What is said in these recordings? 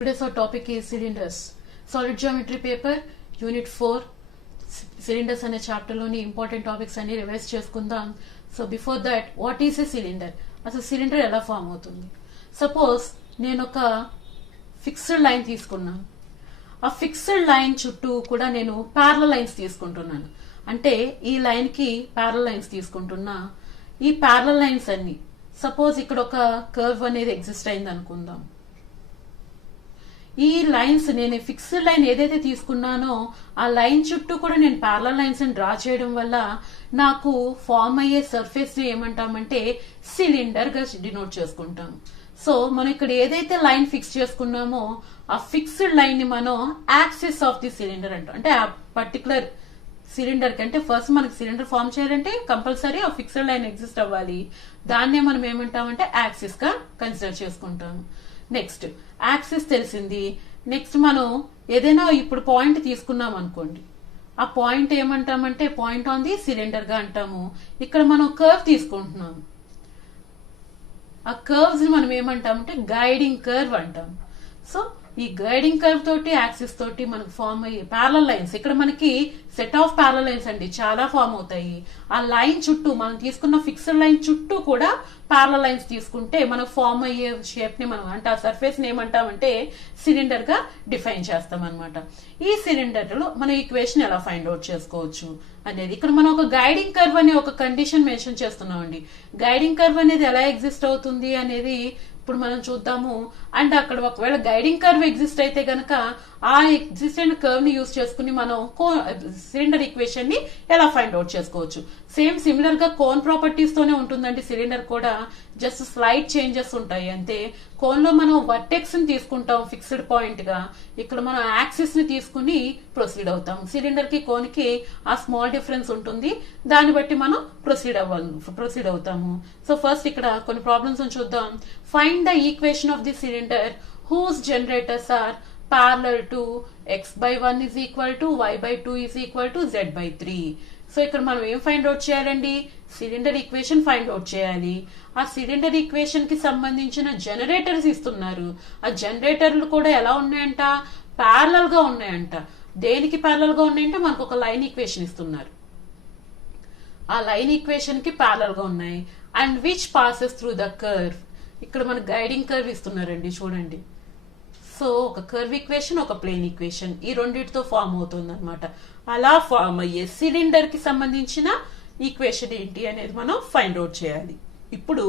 Today's our topic is cylinders. Solid geometry paper, unit 4. Cylinders అనే chapter లోని important topics అన్ని revise చేసుకుందాం. So before that what is a cylinder, అసలు cylinder ఎలా form అవుతుంది? Suppose నేను ఒక ఫిక్స్డ్ లైన్ తీసుకున్నాను. ఆ ఫిక్స్డ్ లైన్ చుట్టూ కూడా నేను ప్యారలల్ లైన్స్ తీసుకుంటున్నాను. అంటే ఈ లైన్ కి ప్యారలల్ లైన్స్ తీసుకుంటున్నా. ఈ ప్యారలల్ లైన్స్ అన్ని సపోజ్ ఇక్కడ ఒక కర్వ్ అనేది ఎగ్జిస్ట్ అయింది అనుకుందాం. ఈ లైన్స్ నేను ఫిక్స్డ్ లైన్ ఏదైతే తీసుకున్నానో ఆ లైన్ చుట్టూ కూడా నేను ప్యారలల్ లైన్స్ డ్రా చేయడం వల్ల నాకు ఫామ్ అయ్యే సర్ఫేస్ ని ఏమంటామంటే సిలిండర్ గా డినోట్ చేసుకుంటాం. సో మనం ఇక్కడ ఏదైతే లైన్ ఫిక్స్ చేసుకున్నామో ఆ ఫిక్స్డ్ లైన్ ని మనం యాక్సిస్ ఆఫ్ ది సిలిండర్ అంటాం. అంటే ఆ పర్టికులర్ సిలిండర్ కంటే ఫస్ట్ మనకి సిలిండర్ ఫామ్ చేయాలంటే కంపల్సరీ ఆ ఫిక్స్డ్ లైన్ ఎగ్జిస్ట్ అవ్వాలి. దాన్నే మనం ఏమంటామంటే యాక్సిస్ గా కన్సిడర్ చేసుకుంటాం. నెక్స్ట్ యాక్సిస్ తెలిసింది. నెక్స్ట్ మనం ఏదైనా ఇప్పుడు పాయింట్ తీసుకున్నాం అనుకోండి, ఆ పాయింట్ ఏమంటామంటే పాయింట్ ఆన్ ది సిలిండర్ గా అంటాము. ఇక్కడ మనం కర్వ్ తీసుకుంటున్నాం. ఆ కర్వ్స్ మనం ఏమంటామంటే గైడింగ్ కర్వ్ అంటాం. సో ఈ గైడింగ్ కర్వ్ తోటి యాక్సిస్ తోటి మనకు ఫామ్ అయ్యే ప్యారలల్ లైన్స్, ఇక్కడ మనకి సెట్ ఆఫ్ ప్యారలల్ లైన్స్ అండి చాలా ఫామ్ అవుతాయి. ఆ లైన్ చుట్టూ మనం తీసుకున్న ఫిక్స్డ్ లైన్ చుట్టూ కూడా ప్యారలల్ లైన్స్ తీసుకుంటే మనకు ఫామ్ అయ్యే షేప్ ని మనం అంటే ఆ సర్ఫేస్ ని ఏమంటామంటే సిలిండర్ గా డిఫైన్ చేస్తాం అనమాట. ఈ సిలిండర్ లో మనం ఈక్వేషన్ ఎలా ఫైండ్ అవుట్ చేసుకోవచ్చు అనేది ఇక్కడ మనం ఒక గైడింగ్ కర్వ్ అనే ఒక కండిషన్ మెన్షన్ చేస్తున్నాం అండి. గైడింగ్ కర్వ్ అనేది ఎలా ఎగ్జిస్ట్ అవుతుంది అనేది ఇప్పుడు మనం చూద్దాము. అండ్ అక్కడ ఒకవేళ గైడింగ్ కర్వ్ ఎగ్జిస్ట్ అయితే గనక ఆ ఎగ్జిస్టెంట్ కర్వ్ ని యూజ్ చేసుకుని మనం సిలిండర్ ఈక్వేషన్ ని ఎలా ఫైండ్ అవుట్ చేసుకోవచ్చు. సేమ్ సిమిలర్ గా కోన్ ప్రాపర్టీస్ తోనే ఉంటుందండి. సిలిండర్ కూడా జస్ట్ స్లైట్ చేంజెస్ ఉంటాయి అంతే. కోన్ లో మనం వర్టెక్స్ ని తీసుకుంటాం ఫిక్స్డ్ పాయింట్ గా, ఇక్కడ మనం యాక్సిస్ ని తీసుకుని ప్రొసీడ్ అవుతాం. సిలిండర్ కి కోన్ కి ఆ స్మాల్ డిఫరెన్స్ ఉంటుంది, దాన్ని బట్టి మనం ప్రొసీడ్ అవుతాము. సో ఫస్ట్ ఇక్కడ కొన్ని ప్రాబ్లమ్స్ చూద్దాం. Find the equation of the cylinder whose generators are parallel to x by 1 is equal to y by 2 is equal to z by 3. So ఇక్కడ మనం ఏం ఫైండ్ అవుట్ చేయాలండి? సిలిండర్ ఈక్వేషన్ ఫైండ్ అవుట్ చేయాలి. ఆ cylinder equation కి సంబంధించిన generators ఇస్తున్నారు. ఆ జనరేటర్లు కూడా ఎలా ఉన్నాయంట? ప్యారలల్ గా ఉన్నాయంట. దేనికి ప్యారలల్ గా ఉన్నాయంటే మనకు ఒక లైన్ ఈక్వేషన్ ఇస్తున్నారు. ఆ లైన్ ఈక్వేషన్ కి ప్యారలల్ గా ఉన్నాయి. And which passes through the curve, ఇక్కడ మన గైడింగ్ కర్వ్ ఇస్తున్నారండి చూడండి. సో ఒక కర్వ్ ఈక్వేషన్, ఒక ప్లేన్ ఈక్వేషన్, ఈ రెండింటితో ఫామ్ అవుతుంది అనమాట. అలా ఫామ్ అయ్యే సిలిండర్ కి సంబంధించిన ఈక్వేషన్ ఏంటి అనేది మనం ఫైండ్ అవుట్ చేయాలి. ఇప్పుడు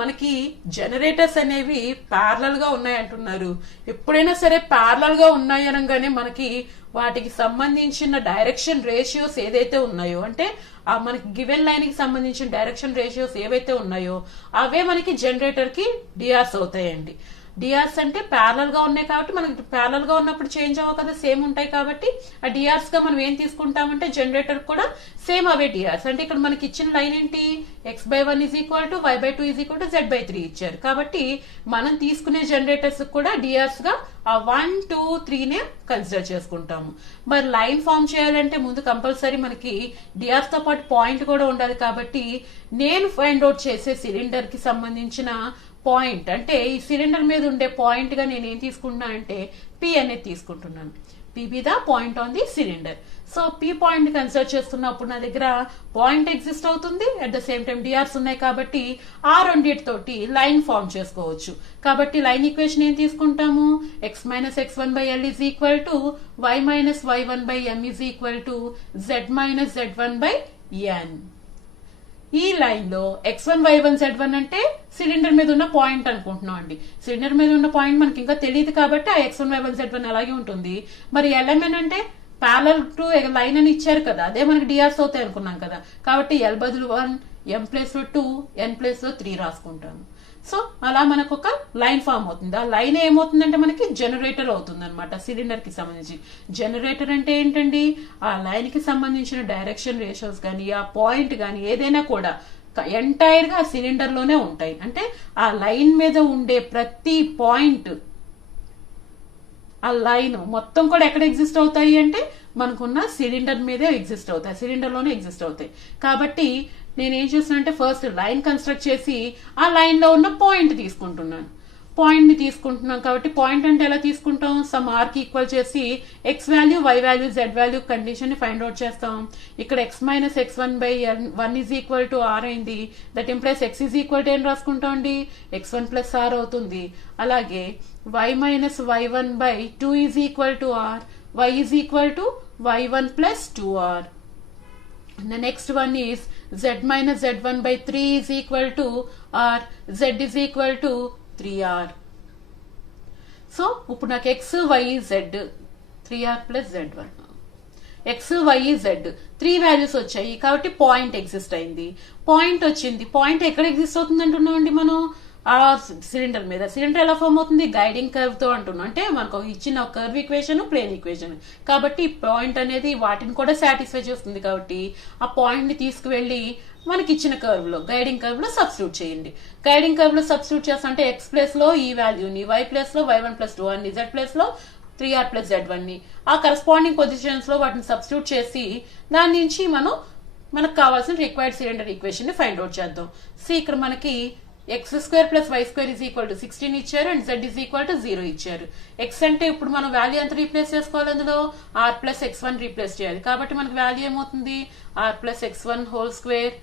మనకి జనరేటర్స్ అనేవి ప్యారలల్ గా ఉన్నాయి అంటున్నారు. ఎప్పుడైనా సరే ప్యారలల్ గా ఉన్నాయి అనగానే మనకి వాటికి సంబంధించిన డైరెక్షన్ రేషియోస్ ఏదైతే ఉన్నాయో, అంటే మనకి గివెన్ లైన్ కి సంబంధించిన డైరెక్షన్ రేషియోస్ ఏవైతే ఉన్నాయో అవే మనకి జనరేటర్ కి డిఆర్స్ అవుతాయండి. డిఆర్స్ అంటే ప్యారలల్ గా ఉన్నాయి కాబట్టి మనకి ప్యారలల్ గా ఉన్నప్పుడు చేంజ్ అవ్వ కదా, సేమ్ ఉంటాయి కాబట్టి ఆ డిఆర్స్ గా మనం ఏం తీసుకుంటామంటే జనరేటర్ కూడా సేమ్ అవే డిఆర్స్. అంటే ఇక్కడ మనకి ఇచ్చిన లైన్ ఏంటి? x by 1 is equal to y by 2 is equal to z by 3 ఇచ్చారు. కాబట్టి మనం తీసుకునే జనరేటర్స్ కూడా డిఆర్స్ గా ఆ 1, 2, 3 నే కన్సిడర్ చేసుకుంటాము. మరి లైన్ ఫామ్ చేయాలంటే ముందు కంపల్సరీ మనకి డిఆర్స్ తో పాటు పాయింట్ కూడా ఉండాలి. కాబట్టి నేను ఫైండ్ అవుట్ చేసే సిలిండర్ కి సంబంధించిన పాయింట్ అంటే ఈ సిలిండర్ మీద ఉండే పాయింట్ గా నేను ఏం తీసుకుంటున్నా అంటే పి అనేది తీసుకుంటున్నాను. P be the point on the cylinder. So P point consider చేస్తున్నప్పుడు నా దగ్గర పాయింట్ ఎగ్జిస్ట్ అవుతుంది, at the same time DRs ఉన్నాయి కాబట్టి ఆ రెండింటితోటి లైన్ ఫామ్ చేసుకోవచ్చు. కాబట్టి లైన్ ఈక్వేషన్ ఏం తీసుకుంటాము? x minus x1 by L is equal to y minus y1 by m is equal to z minus z1 by n. ఈ line లో x1 y1 z1 అంటే సిలిండర్ మీద ఉన్న పాయింట్ అనుకుంటున్నాం అండి. సిలిండర్ మీద ఉన్న పాయింట్ మనకి ఇంకా తెలియదు కాబట్టి ఆ x1 y1 z1 అలాగే ఉంటుంది. మరి LMN అంటే ప్యారలల్ టు లైన్ అని ఇచ్చారు కదా, అదే మనకి డిఆర్స్ అవుతాయి అనుకున్నాం కదా. కాబట్టి L బదులు 1, M ప్లేస్ లో 2, N ప్లేస్ లో 3 రాసుకుంటాము. సో అలా మనకు ఒక లైన్ ఫామ్ అవుతుంది. ఆ లైన్ ఏమవుతుందంటే మనకి జనరేటర్ అవుతుంది అనమాట సిలిండర్ కి సంబంధించి. జనరేటర్ అంటే ఏంటండి? ఆ లైన్ కి సంబంధించిన డైరెక్షన్ రేషియోస్ కానీ ఆ పాయింట్ కానీ ఏదైనా కూడా ఎంటైర్ గా సిలిండర్ లోనే ఉంటాయి. అంటే ఆ లైన్ మీద ఉండే ప్రతి పాయింట్, ఆ లైన్ మొత్తం కూడా ఎక్కడ ఎగ్జిస్ట్ అవుతాయి అంటే మనకున్న సిలిండర్ మీదే ఎగ్జిస్ట్ అవుతాయి, సిలిండర్ లోనే ఎగ్జిస్ట్ అవుతాయి. కాబట్టి నేనేం చేస్తున్నానంటే ఫస్ట్ లైన్ కన్స్ట్రక్ట్ చేసి ఆ లైన్ లో ఉన్న పాయింట్ తీసుకుంటున్నాను. పాయింట్ ని తీసుకుంటున్నాం కాబట్టి పాయింట్ అంటే ఎలా తీసుకుంటాం, సమ్ ఆర్ కి ఈక్వల్ చేసి X value, Y value, Z value condition ని ఫైండ్ అవుట్ చేస్తాం. ఇక్కడ x minus x1/1 is equal to R అయింది. That implies x is equal to ఏం రాసుకుంటాం అండి, x1 ప్లస్ ఆర్ అవుతుంది. అలాగే y minus y1/2 is equal to R, y is equal to y1 plus 2r. The next one is z minus z1/3 is equal to r, z is equal to 3r. So, ఇప్పుడు నాకు x, y, z 3r plus z1. x, y, z 3 values వచ్చాయి కాబట్టి point exist అయింది. Point వచ్చింది, point ఎక్కడ exist అవుతుంది అంటున్నాం అండి మనం, ఆ సిలిండర్ మీద. సిలిండర్ ఎలా ఫామ్ అవుతుంది, గైడింగ్ కర్వ్ తో అంటున్నాం. అంటే మనకు ఇచ్చిన కర్వ్ ఈక్వేషన్, ప్లేన్ ఈక్వేషన్ కాబట్టి పాయింట్ అనేది వాటిని కూడా సాటిస్ఫై చేస్తుంది. కాబట్టి ఆ పాయింట్ ని తీసుకువెళ్లి మనకి ఇచ్చిన కర్వ్ లో, గైడింగ్ కర్వ్ లో సబ్స్టిట్యూట్ చేయండి. గైడింగ్ కర్వ్ లో సబ్స్టిట్యూట్ చేస్తుంటే ఎక్స్ ప్లేస్ లో ఈ వాల్యూని, వై ప్లేస్ లో y1 ప్లస్ 2r ని, z ప్లేస్ లో 3r ప్లస్ z1 ని, ఆ కరస్పాండింగ్ పొజిషన్స్ లో వాటిని సబ్స్టిట్యూట్ చేసి దాని నుంచి మనకు కావాల్సిన రిక్వైర్డ్ సిలిండర్ ఈక్వేషన్ ని ఫైండ్ అవుట్ చేద్దాం. ఇక్కడ మనకి x² plus y² is equal to 16 ఇచ్చారు and z is equal to 0 ఇచ్చారు. x అంటే ఇప్పుడు మనం వాల్యూ ఎంత రీప్లేస్ చేసుకోవాలి, అందులో r ప్లస్ x1 రీప్లేస్ చేయాలి. కాబట్టి మనకి వాల్యూ ఏమవుతుంది, r plus x1 whole square,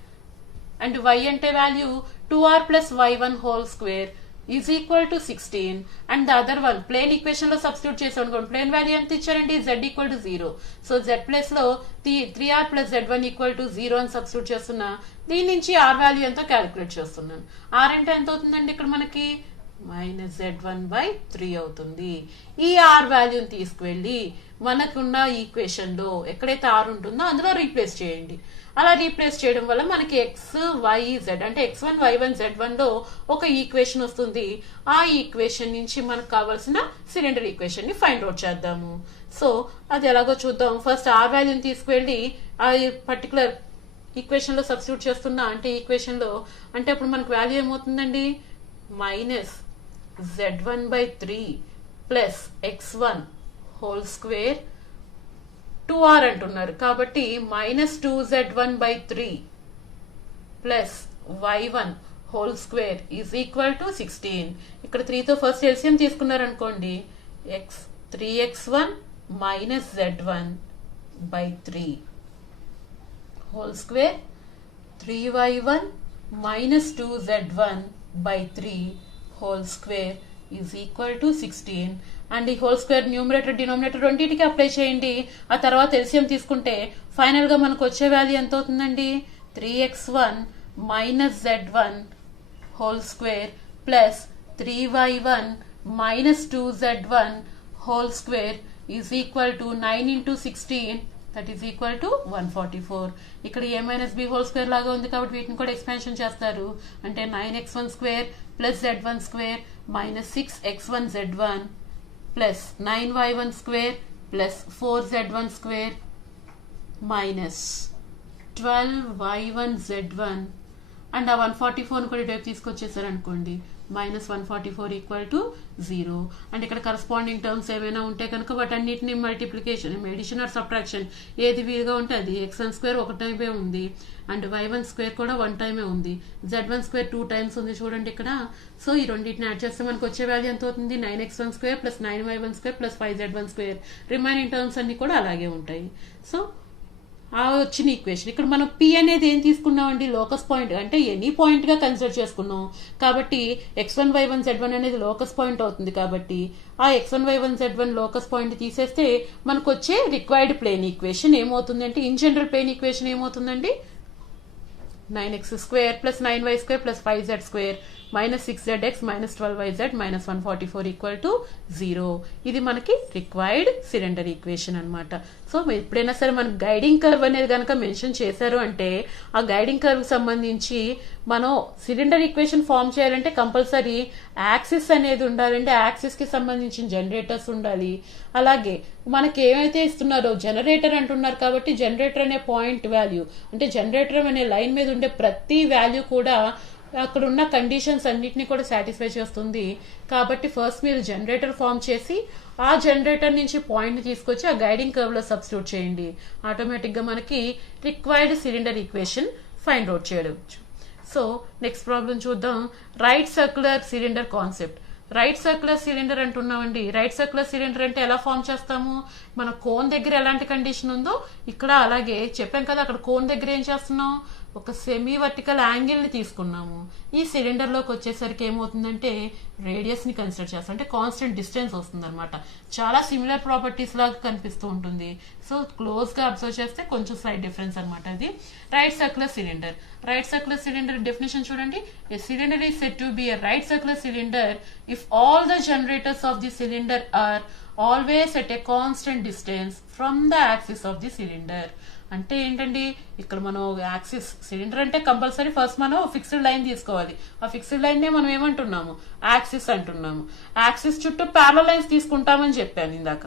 and y అంటే value 2r plus y1 whole square is equal to 16. And the other one plane equation లో సబ్స్టిట్యూట్ చేసాం అనుకోండి, ప్లేన్ వాల్యూ ఎంత ఇచ్చారండి, z equal to 0. So z place లో 3r plus z1 equal to 0 అని substitute చేస్తున్నా. దీని నుంచి r వాల్యూ ఎంతో క్యాలిక్యులేట్ చేస్తున్నాను. r అంటే ఎంత అవుతుందండి, ఇక్కడ మనకి మైనస్ z1/3 అవుతుంది. ఈ r వాల్యూని తీసుకువెళ్ళి మనకున్న ఈక్వేషన్ లో ఎక్కడైతే r ఉంటుందో అందులో రీప్లేస్ చేయండి. అలా రీప్లేస్ చేయడం వల్ల మనకి ఎక్స్, వై, జెడ్ అంటే x1, y1, z1 లో ఒక ఈక్వేషన్ వస్తుంది. ఆ ఈక్వేషన్ నుంచి మనకు కావాల్సిన సిలిండర్ ఈక్వేషన్ ని ఫైండ్ అవుట్ చేద్దాము. సో అది ఎలాగో చూద్దాం. ఫస్ట్ ఆర్ వాల్యూని తీసుకువెళ్ళి ఆ పర్టికులర్ ఈక్వేషన్ లో సబ్స్టిట్యూట్ చేస్తున్నా. అంటే ఈక్వేషన్ లో అంటే ఇప్పుడు మనకు వాల్యూ ఏమవుతుందండి, minus z1/3 plus x1 whole square 2r అంటున్నారు కాబట్టి minus 2z1/3 plus y1 whole square is equal to 16. ఇక్కడ 3 తో ఫస్ట్ ఎల్సిఎం తీసుకున్నారనుకోండి, 3x1 minus z1/3 whole square 3y1 minus 2z1/3 whole square is equal to 16. And ఈ whole square numerator denominator రెండింటికి apply చేయండి. ఆ తర్వాత ఎల్సిఎం తీసుకుంటే final గా మనకు వచ్చే వాల్యూ ఎంత అవుతుందండి, 3x1 minus z1 whole square plus 3y1 minus 2z1 whole square is equal to 9 into 16 that is equal to 144. ఇక్కడ a minus b whole square లాగా ఉంది కాబట్టి వీటిని కూడా ఎక్స్పాన్షన్ చేస్తారు. అంటే 9x1 square plus z1 square minus 6x1 z1 plus 9y1 square plus 4z1 square minus 12y1 z1 and ఆ 144 కూడా ఇటువైపు తీసుకొచ్చేసారు అనుకోండి, మైనస్ 144 ఈక్వల్ టు 0. అండ్ ఇక్కడ కరస్పాండింగ్ టర్మ్స్ ఏమైనా ఉంటే కనుక వాటన్నిటిని మల్టిప్లికేషన్, ఎడిషన్ ఆర్ సబ్ట్రాక్షన్ ఏది వీలుగా ఉంటే అది. x1 స్క్వేర్ ఒక టైమే ఉంది అండ్ y1 స్క్వేర్ కూడా 1 టైమే ఉంది, z1 స్క్వేర్ 2 టైమ్స్ ఉంది చూడండి ఇక్కడ. సో ఈ రెండింటిని యాడ్ చేస్తే మనకు వచ్చే వాల్యూ ఎంత అవుతుంది, 9x1 square plus 9y1 square plus 5z1 square. Remaining terms అన్ని కూడా అలాగే ఉంటాయి. సో ఆ వచ్చిన ఈక్వేషన్ ఇక్కడ మనం p అనేది ఏం తీసుకున్నామండి, లోకస్ పాయింట్ అంటే ఎనీ పాయింట్ గా కన్సిడర్ చేసుకున్నాం. కాబట్టి x1, y1, z1 అనేది లోకస్ పాయింట్ అవుతుంది. కాబట్టి ఆ x1, y1, z1 locus point తీసేస్తే మనకు వచ్చే రిక్వైర్డ్ ప్లేన్ ఈక్వేషన్ ఏమవుతుంది అంటే, ఇన్ జనరల్ ప్లేన్ ఈక్వేషన్ ఏమవుతుందండి, 9x square plus 9y square plus 5z square minus 6zx minus 12yz minus 144 equal to 0. ఇది మనకి రిక్వైర్డ్ సిలిండర్ ఈక్వేషన్ అనమాట. సో ఎప్పుడైనా సరే మనకు గైడింగ్ కర్వ్ అనేది కనుక మెన్షన్ చేశారు అంటే ఆ గైడింగ్ కర్వ్ సంబంధించి మనం సిలిండర్ ఈక్వేషన్ ఫామ్ చేయాలంటే కంపల్సరీ యాక్సిస్ అనేది ఉండాలంటే యాక్సిస్ కి సంబంధించిన జనరేటర్స్ ఉండాలి. అలాగే మనకి ఏమైతే ఇస్తున్నారో జనరేటర్ అంటున్నారు కాబట్టి జనరేటర్ అనే పాయింట్ వాల్యూ అంటే జనరేటర్ అనే లైన్ మీద ఉండే ప్రతి వాల్యూ కూడా అక్కడ ఉన్న కండిషన్స్ అన్నిటిని కూడా సాటిస్ఫై చేస్తుంది. కాబట్టి ఫస్ట్ మీరు జనరేటర్ ఫామ్ చేసి ఆ జనరేటర్ నుంచి పాయింట్ ని తీసుకొచ్చి ఆ గైడింగ్ కర్వ్ లో సబ్స్టిట్యూట్ చేయండి. ఆటోమేటిక్ గా మనకి required cylinder equation find out చేయవచ్చు. సో నెక్స్ట్ ప్రాబ్లం చూద్దాం. Right circular cylinder concept. Right circular cylinder అంటున్నామండి. రైట్ సర్క్యులర్ సిలిండర్ అంటే ఎలా ఫామ్ చేస్తాము, మన కోన్ దగ్గర ఎలాంటి కండిషన్ ఉందో ఇక్కడ అలాగే చెప్పాం కదా, అక్కడ కోన్ దగ్గర ఏం చేస్తున్నాం, ఒక సెమీ వర్టికల్ యాంగిల్ ని తీసుకున్నాము. ఈ సిలిండర్ లోకి వచ్చేసరికి ఏమవుతుందంటే రేడియస్ ని కన్సిడర్ చేస్తాం, అంటే కాన్స్టెంట్ డిస్టెన్స్ వస్తుంది అనమాట. చాలా సిమిలర్ ప్రాపర్టీస్ లాగా కనిపిస్తూ ఉంటుంది. సో క్లోజ్ గా అబ్జర్వ్ చేస్తే కొంచెం స్లైట్ డిఫరెన్స్ అనమాట. అది right circular cylinder. Right circular cylinder definition చూడండి. A cylinder is said to be a right circular cylinder if all the generators of the cylinder are always at a constant distance from the axis of the cylinder. అంటే ఏంటండి, ఇక్కడ మనం axis cylinder అంటే compulsory first మనం fixed line తీసుకోవాలి. ఆ fixed line నే మనం ఏమంటున్నాము, యాక్సిస్ అంటున్నాము. యాక్సిస్ చుట్టూ ప్యారలల్ లైన్స్ తీసుకుంటామని చెప్పాను ఇందాక.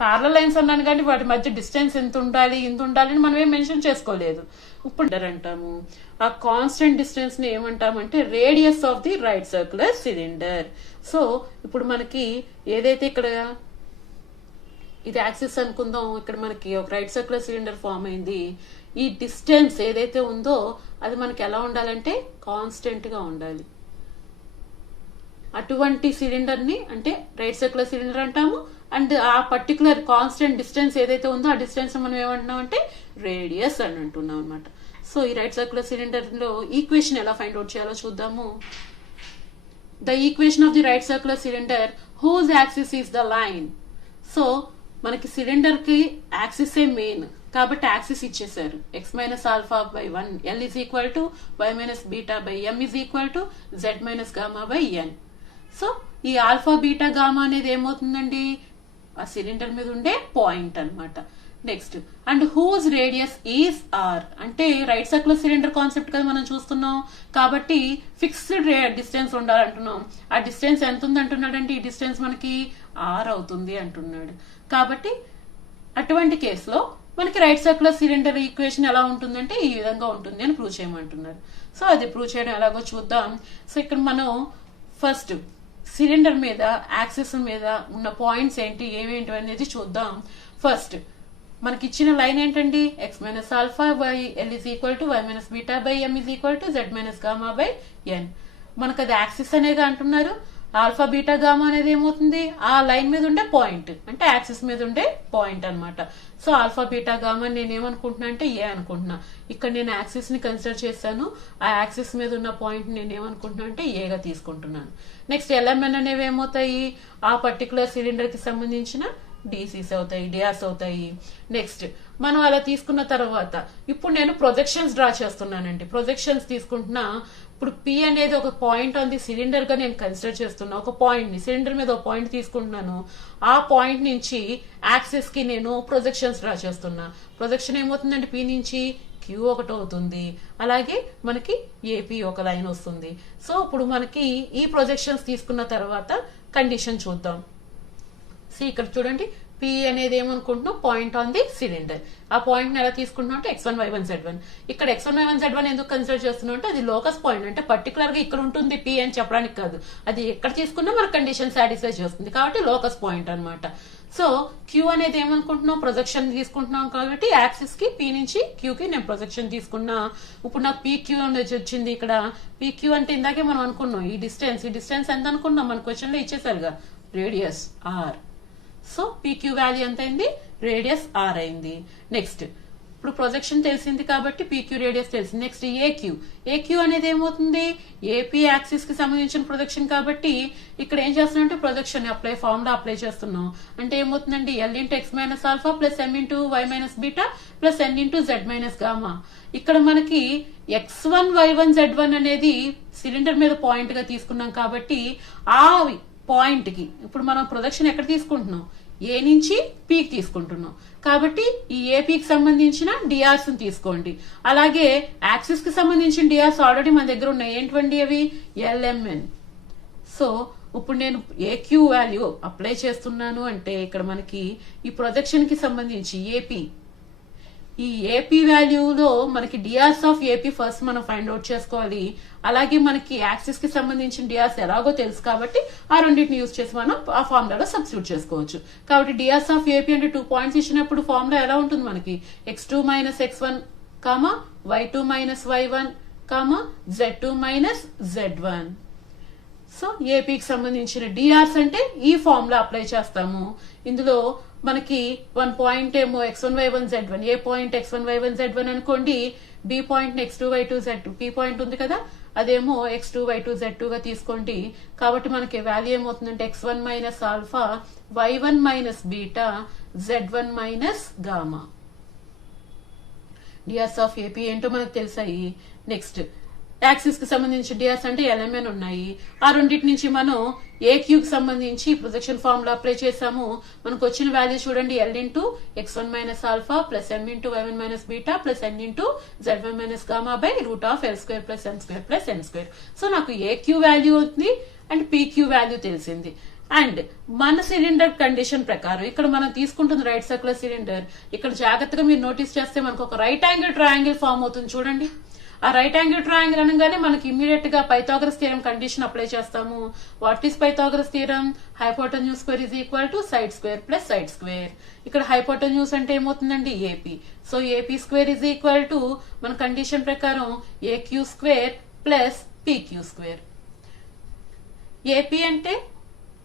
ప్యారలల్ లైన్స్ అన్నాను కానీ వాటి మధ్య డిస్టెన్స్ ఎంత ఉండాలి ఇంత ఉండాలి అని మనం ఏం మెన్షన్ చేసుకోలేదు. ఇప్పుడు అంటాము ఆ కాన్స్టెంట్ డిస్టెన్స్ ని ఏమంటామంటే radius of the right circular cylinder. So ఇప్పుడు మనకి ఏదైతే ఇక్కడ ఇది యాక్సిస్ అనుకుందాం, ఇక్కడ మనకి ఒక రైట్ సర్క్యులర్ సిలిండర్ ఫామ్ అయింది. ఈ డిస్టెన్స్ ఏదైతే ఉందో అది మనకి ఎలా ఉండాలంటే కాన్స్టెంట్ గా ఉండాలి. అటువంటి సిలిండర్ ని అంటే రైట్ సర్క్యులర్ సిలిండర్ అంటాము. అండ్ ఆ పర్టికులర్ కాన్స్టెంట్ డిస్టెన్స్ ఏదైతే ఉందో ఆ డిస్టెన్స్ మనం ఏమంటున్నాం అంటే రేడియస్ అని అంటున్నాం అనమాట. సో ఈ రైట్ సర్క్యులర్ సిలిండర్ లో ఈక్వేషన్ ఎలా ఫైండ్ అవుట్ చేయాలో చూద్దాము. The equation of the right circular cylinder whose axis is the line. So మనకి సిలిండర్ కి యాక్సిస్ ఏ మెయిన్ కాబట్టి యాక్సిస్ ఇచ్చేసారు. x minus alpha by 1 l is equal to y minus beta by m is equal to z minus gamma by n. So ఈ alpha beta gamma అనేది ఏమవుతుందండి, ఆ cylinder మీద ఉండే పాయింట్ అనమాట. Next and whose radius is r, అంటే right circular cylinder concept కదా మనం చూస్తున్నాం కాబట్టి ఫిక్స్డ్ డిస్టెన్స్ ఉండాలంటున్నాం. ఆ డిస్టెన్స్ ఎంత ఉంది అంటున్నాడంటే ఈ డిస్టెన్స్ మనకి ఆర్ అవుతుంది అంటున్నాడు. కాబట్టి అటువంటి కేసులో మనకి రైట్ సర్క్యులర్ సిలిండర్ ఈక్వేషన్ ఎలా ఉంటుందంటే ఈ విధంగా ఉంటుంది అని ప్రూవ్ చేయమంటున్నారు. సో అది ప్రూవ్ చేయడం ఎలాగో చూద్దాం. సో ఇక్కడ మనం ఫస్ట్ సిలిండర్ మీద యాక్సిస్ మీద ఉన్న పాయింట్స్ ఏంటి ఏమేంటి అనేది చూద్దాం. ఫస్ట్ మనకి ఇచ్చిన లైన్ ఏంటండి, x minus alpha by l is equal to y minus beta by m is equal to z minus gamma by n. మనకు అది యాక్సిస్ అనేది అంటున్నారు. ఆల్ఫా బీటా గామా అనేది ఏమవుతుంది, ఆ లైన్ మీద ఉండే పాయింట్ అంటే యాక్సిస్ మీద ఉండే పాయింట్ అనమాట. సో ఆల్ఫా బీటా గామా నేను ఏమనుకుంటున్నా అంటే ఏ అనుకుంటున్నా. ఇక్కడ నేను యాక్సిస్ ని కన్సిడర్ చేశాను. ఆ యాక్సిస్ మీద ఉన్న పాయింట్ నేను ఏమనుకుంటున్నా అంటే ఏగా తీసుకుంటున్నాను. నెక్స్ట్ ఎల్ఎంఎన్ అనేవి ఏమవుతాయి, ఆ పర్టికులర్ సిలిండర్ కి సంబంధించిన డీసీస్ అవుతాయి, డిఆర్స్ అవుతాయి. నెక్స్ట్ మనం అలా తీసుకున్న తర్వాత ఇప్పుడు నేను ప్రొజెక్షన్స్ డ్రా చేస్తున్నానండి. ప్రొజెక్షన్స్ తీసుకుంటున్నా. ఇప్పుడు పి అనేది ఒక పాయింట్ ఆన్ ది సిలిండర్ గా నేను కన్సిడర్ చేస్తున్నా. ఒక పాయింట్ ని సిలిండర్ మీద ఒక పాయింట్ తీసుకుంటున్నాను. ఆ పాయింట్ నుంచి యాక్సిస్ కి నేను ప్రొజెక్షన్స్ డ్రా చేస్తున్నా. ప్రొజెక్షన్ ఏమవుతుందంటే పి నుంచి క్యూ ఒకటి అవుతుంది, అలాగే మనకి ఏపీ ఒక లైన్ వస్తుంది. సో ఇప్పుడు మనకి ఈ ప్రొజెక్షన్స్ తీసుకున్న తర్వాత కండిషన్ చూద్దాం. ఇక్కడ చూడండి, పి అనేది ఏమనుకుంటున్నాం పాయింట్ ఆన్ ది సిలిండర్. ఆ పాయింట్ ని ఎలా తీసుకుంటున్నాం అంటే x1 y1 z1. ఇక్కడ x1 y1 z1 ఎందుకు కన్సిడర్ చేస్తున్నాం అంటే అది లోకస్ పాయింట్, అంటే పర్టికులర్ గా ఇక్కడ ఉంటుంది పి అని చెప్పడానికి కాదు. అది ఎక్కడ తీసుకున్నా మన కండిషన్ సాటిస్ఫై చేస్తుంది కాబట్టి లోకస్ పాయింట్ అనమాట. సో క్యూ అనేది ఏమనుకుంటున్నాం ప్రొజెక్షన్ తీసుకుంటున్నాం కాబట్టి యాక్సిస్ కి పి నుంచి క్యూ కి నేను ప్రొజెక్షన్ తీసుకున్నా. ఇప్పుడు నాకు పీక్యూ అనేది వచ్చింది. ఇక్కడ పీక్యూ అంటే ఇందాకే మనం అనుకున్నాం ఈ డిస్టెన్స్ ఎంత అనుకున్నాం మన క్వశ్చన్ లో ఇచ్చేసారుగా, radius R. So PQ value ఎంత అయింది, రేడియస్ ఆర్ అయింది. నెక్స్ట్ ఇప్పుడు ప్రొజెక్షన్ తెలిసింది కాబట్టి పీక్యూ రేడియస్ తెలిసింది. నెక్స్ట్ ఏక్యూ అనేది ఏమవుతుంది, ఏపీ యాక్సిస్ కి సంబంధించిన ప్రొజెక్షన్ కాబట్టి ఇక్కడ ఏం చేస్తున్నాం అంటే ప్రొజెక్షన్ ఫార్ములా అప్లై చేస్తున్నాం. అంటే ఏమవుతుందండి l into X minus alpha plus M into why minus beta plus N into Z minus gamma. ఇక్కడ మనకి x1 y1 z1 అనేది సిలిండర్ మీద పాయింట్ గా తీసుకున్నాం కాబట్టి ఆ పాయింట్ కి ఇప్పుడు మనం ప్రొజెక్షన్ ఎక్కడ తీసుకుంటున్నాం, ఏ నుంచి పీకి తీసుకుంటున్నాం కాబట్టి ఈ ఏపీకి సంబంధించిన డిఆర్స్ తీసుకోండి. అలాగే యాక్సిస్ కి సంబంధించిన డిఆర్స్ ఆల్రెడీ మన దగ్గర ఉన్నాయి. ఏంటండి అవి, ఎల్ఎంఎన్. సో ఇప్పుడు నేను ఏక్యూ వాల్యూ అప్లై చేస్తున్నాను అంటే ఇక్కడ మనకి ఈ ప్రొజెక్షన్ కి సంబంధించి ఈ ఏపీ వాల్యూలో మనకి డిఆర్స్ ఆఫ్ ఏపీ ఫస్ట్ మనం ఫైండ్ అవుట్ చేసుకోవాలి. అలాగే మనకి యాక్సిస్ కి సంబంధించిన డిఆర్స్ ఎలాగో తెలుసు కాబట్టి ఆ రెండింటిని యూజ్ చేసి మనం ఆ ఫార్ములాలో సబ్స్టిట్యూట్ చేసుకోవచ్చు. కాబట్టి డిఆర్స్ ఆఫ్ ఏపీ అంటే 2 పాయింట్స్ ఇచ్చినప్పుడు ఫార్ములా ఎలా ఉంటుంది మనకి, x2 minus x1 comma y2 minus y1 comma z2 minus z1. So ఏపీకి సంబంధించిన డిఆర్స్ అంటే ఈ ఫార్ములా అప్లై చేస్తాము. ఇందులో మనకి 1 పాయింట్ ఏమో x1y1z1, ఏ పాయింట్ x1y1z1 అనుకోండి, B point x2y2z2, P point ఉంది కదా అదేమో x2y2z2 గా తీసుకోండి. కాబట్టి మనకి వాల్యూ ఏమవుతుందంటే x1 minus alpha, y1 minus beta, z1 minus gamma. DRs of AP ఏంటో మనకు తెలుసాయి. నెక్స్ట్ యాక్సిస్ కి సంబంధించి డిఆర్స్ అంటే ఎల్ఎంఎన్ ఉన్నాయి. ఆ రెండింటి నుంచి మనం ఏక్యూ కి సంబంధించి ప్రొజెక్షన్ ఫార్ములా అప్లై చేసాము. మనకు వచ్చిన వాల్యూ చూడండి, L into x1 minus alpha plus m into y1 minus beta plus n into z1 minus gamma by root of l square plus m square plus n square. So నాకు AQ value ఉంది and PQ value తెలిసింది. And మన cylinder condition ప్రకారం ఇక్కడ మనం తీసుకుంటుంది right circular cylinder. ఇక్కడ జాగ్రత్తగా మీరు నోటీస్ చేస్తే మనకు ఒక రైట్ యాంగిల్ ట్రయాంగిల్ ఫామ్ అవుతుంది చూడండి. ఆ రైట్ యాంగిల్ ట్రయాంగిల్ అనగానే మనకి ఇమ్మీడియట్ గా పైథాగరస్ థియరం కండిషన్ అప్లై చేస్తాము. What is Pythagoras theorem? Hypotenuse square is equal to side square plus side square. ఇక్కడ హైపోటెన్యూస్ అంటే ఏమవుతుందండి? AP. So AP square is equal to మన కండిషన్ ప్రకారం AQ square plus PQ square. AP అంటే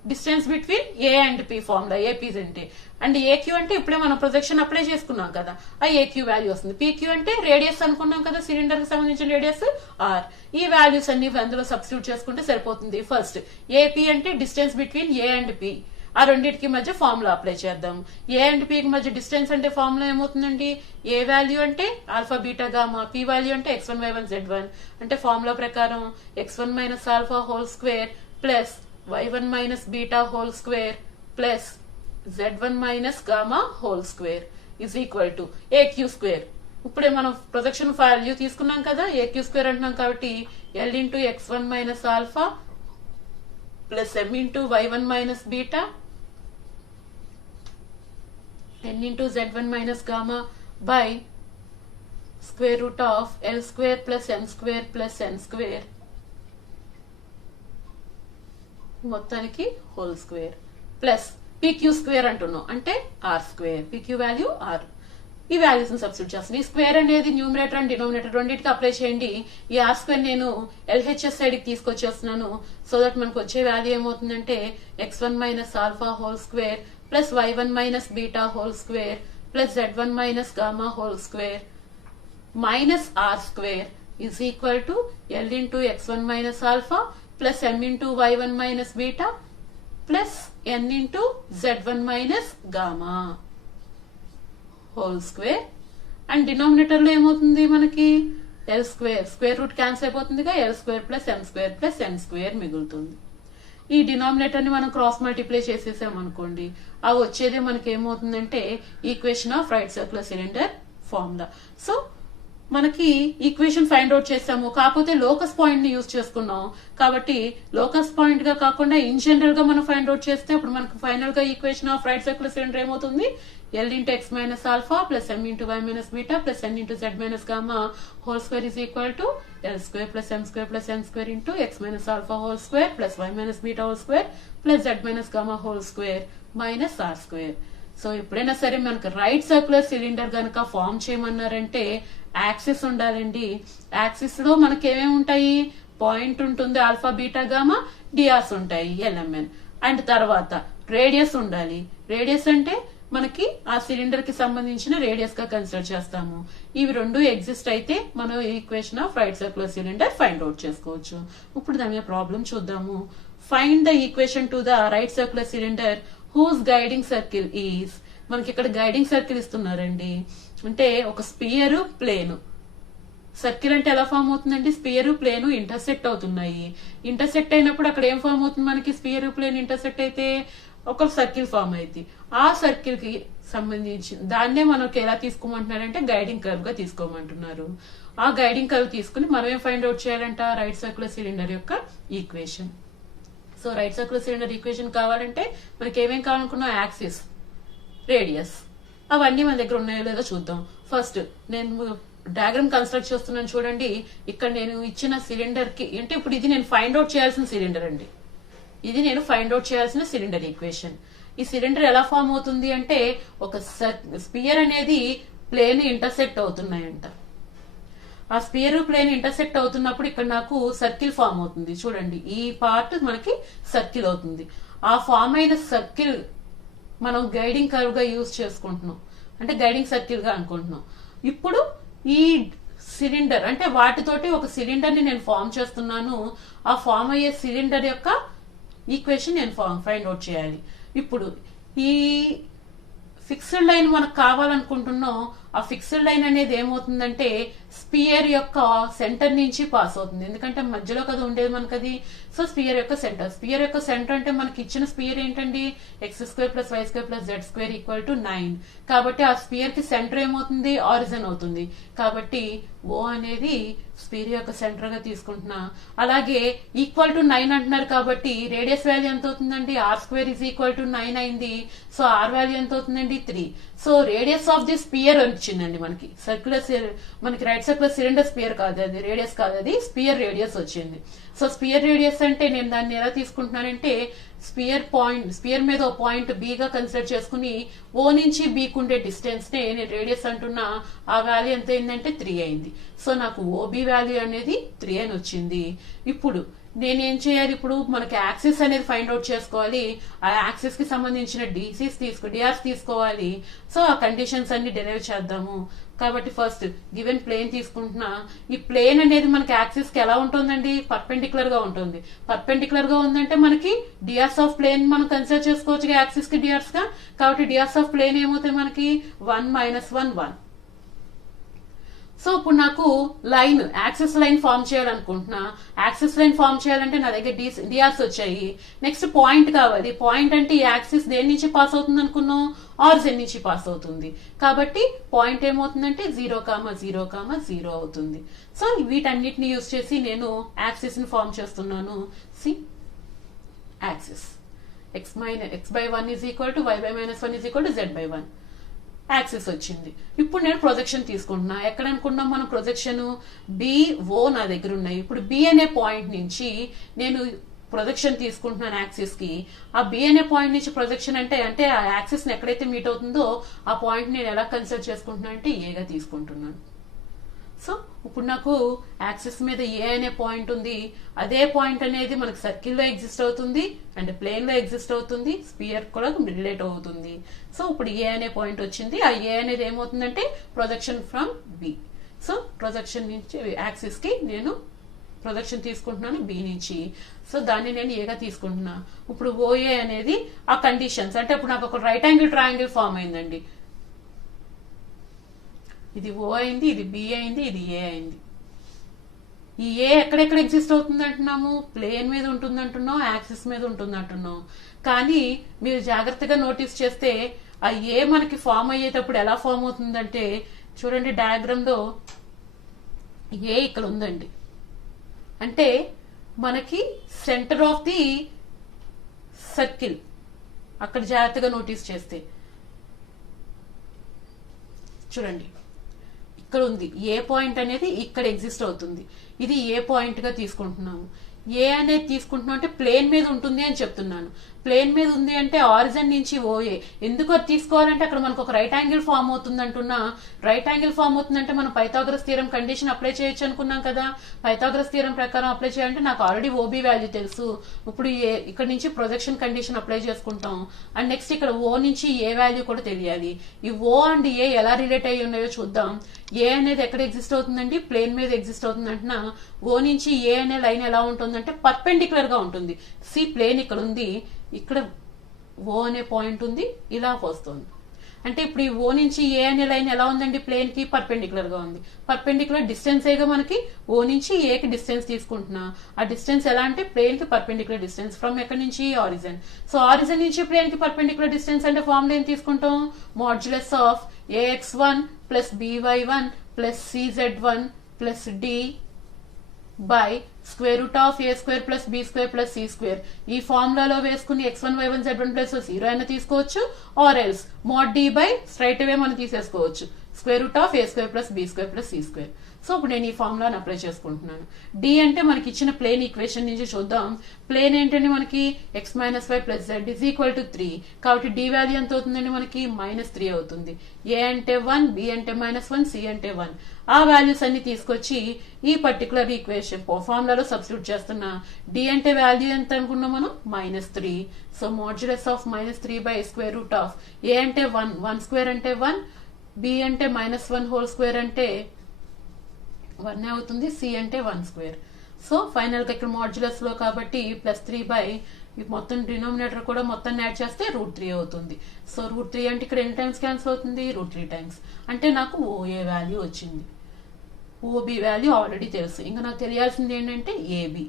distance between A and P formula APs అంటే, and AQ అంటే ఇప్పుడే మనం ప్రొజెక్షన్ అప్లై చేసుకున్నాం కదా, ఆ ఏక్యూ వాల్యూ వస్తుంది. పీక్యూ అంటే రేడియస్ అనుకున్నాం కదా, సిలిండర్ కి సంబంధించిన రేడియస్ ఆర్. ఈ వాల్యూస్ అన్ని అందులో సబ్స్టిట్యూట్ చేసుకుంటే సరిపోతుంది. ఫస్ట్ ఏపీ అంటే distance between A and P, ఆ రెండింటికి మధ్య ఫార్ములా అప్లై చేద్దాం. ఏ అండ్ పి కి మధ్య డిస్టెన్స్ అంటే ఫార్ములా ఏమవుతుందండి? ఏ వాల్యూ అంటే alpha beta gamma, P value అంటే x1 y1 z1. అంటే ఫార్ములా ప్రకారం x1 minus alpha whole square plus y1 minus beta whole square plus z1 minus gamma whole square is equal to AQ square. ఇప్పుడే మనం projection value తీసుకున్నాం కదా, AQ square అంటున్నాం కాబట్టి l into x1 minus alpha plus m into y1 minus beta n into z1 minus gamma by square root of l square plus m square plus n square మొత్తానికి whole square plus PQ square అంటున్నాం అంటే R square. PQ value R. ఈ values ని substitute చేస్తాను. ఈ square అనేది numerator and denominator రెండింటికి apply చేయండి. ఈ ఆర్ స్క్వేర్ నేను ఎల్హెచ్ఎస్ సైడ్ కి తీసుకొచ్చేస్తున్నాను. సో దట్ మనకు వచ్చే వాల్యూ ఏమవుతుందంటే x1 minus alpha whole square plus y1 minus beta whole square plus z1 minus gamma whole square minus R square is equal to l into x1 minus alpha plus m into y1 minus beta plus n into z1 minus gamma whole square. And denominator లో ఏమవుతుంది మనకి? L square, square root cancel అయిపోతుందిగా, L square plus M square plus N square మిగులుతుంది. ఈ denominator ని మనం cross multiply చేసేసాం అనుకోండి, ఆ వచ్చేదే మనకి ఏమవుతుందంటే equation of right circular cylinder formula. So మనకి ఈక్వేషన్ ఫైండ్ అవుట్ చేసాము, కాకపోతే లోకస్ పాయింట్ ని యూజ్ చేసుకున్నాం. కాబట్టి లోకస్ పాయింట్ గా కాకుండా ఇన్ జనరల్ గా మనం ఫైండ్ అవుట్ చేస్తే అప్పుడు మనకు ఫైనల్ గా equation of right circular cylinder ఏమవుతుంది? L into X minus alpha plus M into why minus beta plus N into Z minus gamma whole square is equal to L square plus M square plus N square into X minus alpha whole square plus Y minus beta whole square plus Z minus gamma whole square minus R square. So ఎప్పుడైనా సరే మనకు right circular cylinder గనక form చేయమన్నారంటే axis ఉండాలండి. Axis లో మనకి ఏమేమి ఉంటాయి? Point ఉంటుంది, ఆల్ఫా బీటా గామా, డిఆర్స్ ఉంటాయి ఎల్ఎంఎన్. అండ్ తర్వాత రేడియస్ ఉండాలి. రేడియస్ అంటే మనకి ఆ సిలిండర్ కి సంబంధించిన రేడియస్ గా కన్సిడర్ చేస్తాము. ఇవి రెండు ఎగ్జిస్ట్ అయితే మనం equation of right circular cylinder find out చేసుకోవచ్చు. ఇప్పుడు దాని మీద ప్రాబ్లం చూద్దాము. Find the equation to the right circular cylinder whose guiding circle is. మనకి ఇక్కడ గైడింగ్ సర్కిల్ ఇస్తున్నారండి. అంటే ఒక స్పియర్ ప్లేన్, సర్కిల్ అంటే ఎలా ఫామ్ అవుతుందండి? స్పియర్ ప్లేన్ ఇంటర్సెక్ట్ అవుతున్నాయి. ఇంటర్సెక్ట్ అయినప్పుడు అక్కడ ఏం ఫామ్ అవుతుంది మనకి? స్పియర్ ప్లేన్ ఇంటర్సెక్ట్ అయితే ఒక సర్కిల్ ఫామ్ అయింది. ఆ సర్కిల్ కి సంబంధించి దాన్నే మనకి ఎలా తీసుకోమంటున్నారంటే గైడింగ్ కర్వ్ గా తీసుకోమంటున్నారు. ఆ గైడింగ్ కర్వ్ తీసుకుని మనం ఏం ఫైండ్ అవుట్ చేయాలంట? రైట్ సర్క్యులర్ సిలిండర్ యొక్క equation. So right circular cylinder equation కావాలంటే మనకి ఏమేం కావాలనుకున్నాం? యాక్సిస్, రేడియస్, అవన్నీ మన దగ్గర ఉన్నాయో లేదో చూద్దాం. ఫస్ట్ నేను డయాగ్రామ్ కన్స్ట్రక్ట్ చేస్తున్నాను చూడండి. ఇక్కడ నేను ఇచ్చిన సిలిండర్ కి అంటే ఇప్పుడు ఇది నేను ఫైండ్ అవుట్ చేయాల్సిన సిలిండర్ అండి. ఇది నేను ఫైండ్ అవుట్ చేయాల్సిన సిలిండర్ ఈక్వేషన్. ఈ సిలిండర్ ఎలా ఫామ్ అవుతుంది అంటే ఒక స్పియర్ అనేది ప్లేన్ ఇంటర్సెక్ట్ అవుతున్నాయంట. ఆ స్పియర్ ప్లేన్ ఇంటర్సెక్ట్ అవుతున్నప్పుడు ఇక్కడ నాకు సర్కిల్ ఫామ్ అవుతుంది. చూడండి, ఈ పార్ట్ మనకి సర్కిల్ అవుతుంది. ఆ ఫామ్ అయిన సర్కిల్ మనం గైడింగ్ కర్వ్ గా యూజ్ చేసుకుంటున్నాం, అంటే గైడింగ్ సర్కిల్ గా అనుకుంటున్నాం. ఇప్పుడు ఈ సిలిండర్ అంటే వాటితోటి ఒక సిలిండర్ ని నేను ఫామ్ చేస్తున్నాను. ఆ ఫామ్ అయ్యే సిలిండర్ యొక్క ఈక్వేషన్ నేను ఫైండ్ అవుట్ చేయాలి. ఇప్పుడు ఈ ఫిక్స్డ్ లైన్ మనకు కావాలనుకుంటున్నాం. ఆ ఫిక్స్డ్ లైన్ అనేది ఏమవుతుందంటే స్పియర్ యొక్క సెంటర్ నుంచి పాస్ అవుతుంది, ఎందుకంటే మధ్యలో కదా ఉండేది మనకు అది. సో స్పియర్ యొక్క సెంటర్ అంటే మనకి ఇచ్చిన స్పియర్ ఏంటండి, x² + y² + z² = 9. కాబట్టి ఆ స్పియర్ కి సెంటర్ ఏమవుతుంది, ఆరిజిన్ అవుతుంది. కాబట్టి O అనేది స్పియర్ యొక్క సెంటర్ గా తీసుకుంటున్నా. అలాగే = 9 అంటున్నారు కాబట్టి రేడియస్ వాల్యూ ఎంత అవుతుందండి, r² = 9 అయింది. సో r వాల్యూ ఎంత అవుతుందండి, 3. So radius of the spear వచ్చిందండి మనకి. మనకి రైట్ సర్క్యులర్ సిలిండర్ స్పియర్ కాదు అది, రేడియస్ కాదు అది, స్పియర్ రేడియస్ వచ్చింది. సో స్పియర్ రేడియస్ అంటే నేను దాన్ని ఎలా తీసుకుంటున్నానంటే స్పియర్ మీద ఒక పాయింట్ B గా కన్సిడర్ చేసుకుని O నుంచి B కు ఉండే డిస్టెన్స్ నే నేను రేడియస్ అంటున్నా. ఆ వాల్యూ ఎంత అయిందంటే 3 అయింది. సో నాకు OB వాల్యూ అనేది 3 అని వచ్చింది. ఇప్పుడు నేనేం చేయాలి, ఇప్పుడు మనకి యాక్సిస్ అనేది ఫైండ్ అవుట్ చేసుకోవాలి. ఆ యాక్సిస్ కి సంబంధించిన డిఆర్స్ తీసుకోవాలి. సో ఆ కండిషన్స్ అన్ని డెరైవ్ చేద్దాము. కాబట్టి ఫస్ట్ గివెన్ ప్లేన్ తీసుకుంటున్నా. ఈ ప్లేన్ అనేది మనకి యాక్సిస్ కి ఎలా ఉంటుందండి, పర్పెండిక్యులర్ గా ఉంటుంది. పర్పెండిక్యులర్ గా ఉందంటే మనకి డిఆర్స్ ఆఫ్ ప్లేన్ మనం కన్సిడర్ చేసుకోవచ్చు యాక్సిస్ కి డిఆర్స్ గా. కాబట్టి డిఆర్స్ ఆఫ్ ప్లేన్ ఏమవుతాయి మనకి 1 - 1 1. సో ఇప్పుడు నాకు లైన్ యాక్సిస్ లైన్ ఫామ్ చేయాలనుకుంటున్నా. యాక్సిస్ లైన్ ఫామ్ చేయాలంటే నా దగ్గర డిఆర్స్ వచ్చాయి. నెక్స్ట్ పాయింట్ కావాలి. పాయింట్ అంటే ఈ యాక్సిస్ దేని నుంచి పాస్ అవుతుంది అనుకున్నాం, ఆరిజిన్ నుంచి పాస్ అవుతుంది. కాబట్టి పాయింట్ ఏమవుతుందంటే 0, 0, 0 అవుతుంది. సో వీటన్నిటిని యూజ్ చేసి నేను యాక్సిస్ ని ఫామ్ చేస్తున్నాను. C axis x/1 = y/-1 = z/1 axis వచ్చింది. ఇప్పుడు నేను ప్రొజెక్షన్ తీసుకుంటున్నా. ఎక్కడ అనుకున్నాం మనం ప్రొజెక్షన్, BO నా దగ్గర ఉన్నాయి. ఇప్పుడు B అనే పాయింట్ నుంచి నేను ప్రొజెక్షన్ తీసుకుంటున్నాను యాక్సిస్ కి. ఆ B అనే పాయింట్ నుంచి ప్రొజెక్షన్ అంటే ఆ యాక్సిస్ ని ఎక్కడైతే మీట్ అవుతుందో ఆ పాయింట్ నేను ఎలా కన్సిడర్ చేసుకుంటున్నా అంటే A గా తీసుకుంటున్నాను. సో ఇప్పుడు నాకు యాక్సిస్ మీద A అనే పాయింట్ ఉంది. అదే పాయింట్ అనేది మనకు సర్కిల్ లో ఎగ్జిస్ట్ అవుతుంది అండ్ ప్లేన్ లో ఎగ్జిస్ట్ అవుతుంది, స్పియర్ కూడా రిలేట్ అవుతుంది. సో ఇప్పుడు A అనే పాయింట్ వచ్చింది. ఆ A అనేది ఏమవుతుందంటే projection from B. So projection నుంచి యాక్సిస్ కి నేను ప్రొజెక్షన్ తీసుకుంటున్నాను B నుంచి. సో దాన్ని నేను A గా తీసుకుంటున్నా. ఇప్పుడు OA అనేది ఆ కండిషన్స్ అంటే ఇప్పుడు నాకు ఒక రైట్ యాంగిల్ ట్రయాంగిల్ ఫామ్ అయిందండి. ఇది O అయింది, ఇది B అయింది, ఇది A అయింది. ఈ A ఎక్కడెక్కడ ఎగ్జిస్ట్ అవుతుంది అంటున్నాము, ప్లేన్ మీద ఉంటుంది అంటున్నాం, యాక్సిస్ మీద ఉంటుంది అంటున్నాం. కానీ మీరు జాగ్రత్తగా నోటీస్ చేస్తే ఆ A మనకి ఫామ్ అయ్యేటప్పుడు ఎలా ఫామ్ అవుతుందంటే చూడండి, డయాగ్రామ్ లో A ఇక్కడ ఉందండి. అంటే మనకి సెంటర్ ఆఫ్ ది సర్కిల్ అక్కడ జాగ్రత్తగా నోటీస్ చేస్తే చూడండి, ఇక్కడ ఉంది. ఏ పాయింట్ అనేది ఇక్కడ ఎగ్జిస్ట్ అవుతుంది. ఇది ఏ పాయింట్ గా తీసుకుంటున్నాము. ఏ అనేది తీసుకుంటున్నాం అంటే ప్లేన్ మీద ఉంటుంది అని చెప్తున్నాను. ప్లేన్ మీద ఉంది అంటే ఆరిజిన్ నుంచి OA. ఎందుకు అది తీసుకోవాలంటే అక్కడ మనకు ఒక రైట్ యాంగిల్ ఫామ్ అవుతుంది అంటున్నా. రైట్ యాంగిల్ ఫామ్ అవుతుందంటే మనం పైథాగరస్ థియరం కండిషన్ అప్లై చేయొచ్చు అనుకున్నాం కదా. పైథాగరస్ థియరం ప్రకారం అప్లై చేయాలంటే నాకు ఆల్రెడీ OB వాల్యూ తెలుసు. ఇప్పుడు ఇక్కడ నుంచి ప్రొజెక్షన్ కండిషన్ అప్లై చేసుకుంటాం. అండ్ నెక్స్ట్ ఇక్కడ O నుంచి A వాల్యూ కూడా తెలియాలి. ఈ O అండ్ A ఎలా రిలేట్ అయ్యి ఉన్నాయో చూద్దాం. A అనేది ఎక్కడ ఎగ్జిస్ట్ అవుతుందండి, ప్లేన్ మీద ఎగ్జిస్ట్ అవుతుంది అంటున్నా. O నుంచి A అనే లైన్ ఎలా ఉంటుందంటే పర్పెండిక్యులర్ గా ఉంటుంది. సి ప్లేన్ ఇక్కడ ఉంది, ఇక్కడ O అనే పాయింట్ ఉంది, ఇలా వస్తుంది. అంటే ఇప్పుడు ఈ O నుంచి A అనే లైన్ ఎలా ఉందండి, ప్లేన్ కి పర్పెండిక్యులర్ గా ఉంది. పర్పెండిక్యులర్ డిస్టెన్స్ ఏగా మనకి O నుంచి A కి డిస్టెన్స్ తీసుకుంటున్నా. ఆ డిస్టెన్స్ ఎలా అంటే ప్లేన్ కి పర్పెండిక్యులర్ డిస్టెన్స్ ఫ్రమ్ ఎక్కడి నుంచి, ఆరిజిన్. సో ఆరిజిన్ నుంచి ప్లేన్ కి పర్పెండిక్యులర్ డిస్టెన్స్ అంటే ఫార్ములా ఏం తీసుకుంటాం, modulus of AX1 + BY1 + CZ1 + D by square root of A² + B² + C². ఈ ఫార్ములాలో వేసుకుని x1 y1 z1 + 0 అయినా తీసుకోవచ్చు. Or else mod D by straight away మనం తీసేసుకోవచ్చు, square root of A² + B² + C². So ఇప్పుడు నేను ఈ ఫార్ములాని అప్లై చేసుకుంటున్నాను. డి అంటే మనకి ఇచ్చిన ప్లేన్ ఈక్వేషన్ నుంచి చూద్దాం. ప్లేన్ ఏంటంటే మనకి x - y + z = 3. కాబట్టి డి వాల్యూ ఎంత అవుతుందండి మనకి -3 అవుతుంది. ఏ అంటే 1, బి అంటే -1, సి అంటే 1. ఆ వాల్యూస్ అన్ని తీసుకొచ్చి ఈ పర్టికులర్ ఈక్వేషన్ ఫార్ములాలో సబ్స్టిట్యూట్ చేస్తున్నా. డి అంటే వాల్యూ ఎంత అనుకున్నాం మనం -3. So modulus of -3/√. ఏ అంటే 1, 1 స్క్వేర్ అంటే 1, బి అంటే -1 హోల్ స్క్వేర్ అంటే 1 అవుతుంది, సి అంటే 1 స్క్వేర్. సో ఫైనల్ గా ఇక్కడ మాడ్యులస్ లో కాబట్టి +3 మొత్తం డినామినేటర్ కూడా మొత్తం యాడ్ చేస్తే √3 అవుతుంది. సో √3 అంటే ఇక్కడ ఎన్ని టైమ్స్ క్యాన్సిల్ అవుతుంది? √3 టైమ్స్. అంటే నాకు ఓఏ వాల్యూ వచ్చింది. ఓబి వాల్యూ ఆల్రెడీ తెలుసు. ఇంకా నాకు తెలియాల్సింది ఏంటంటే ఏబి.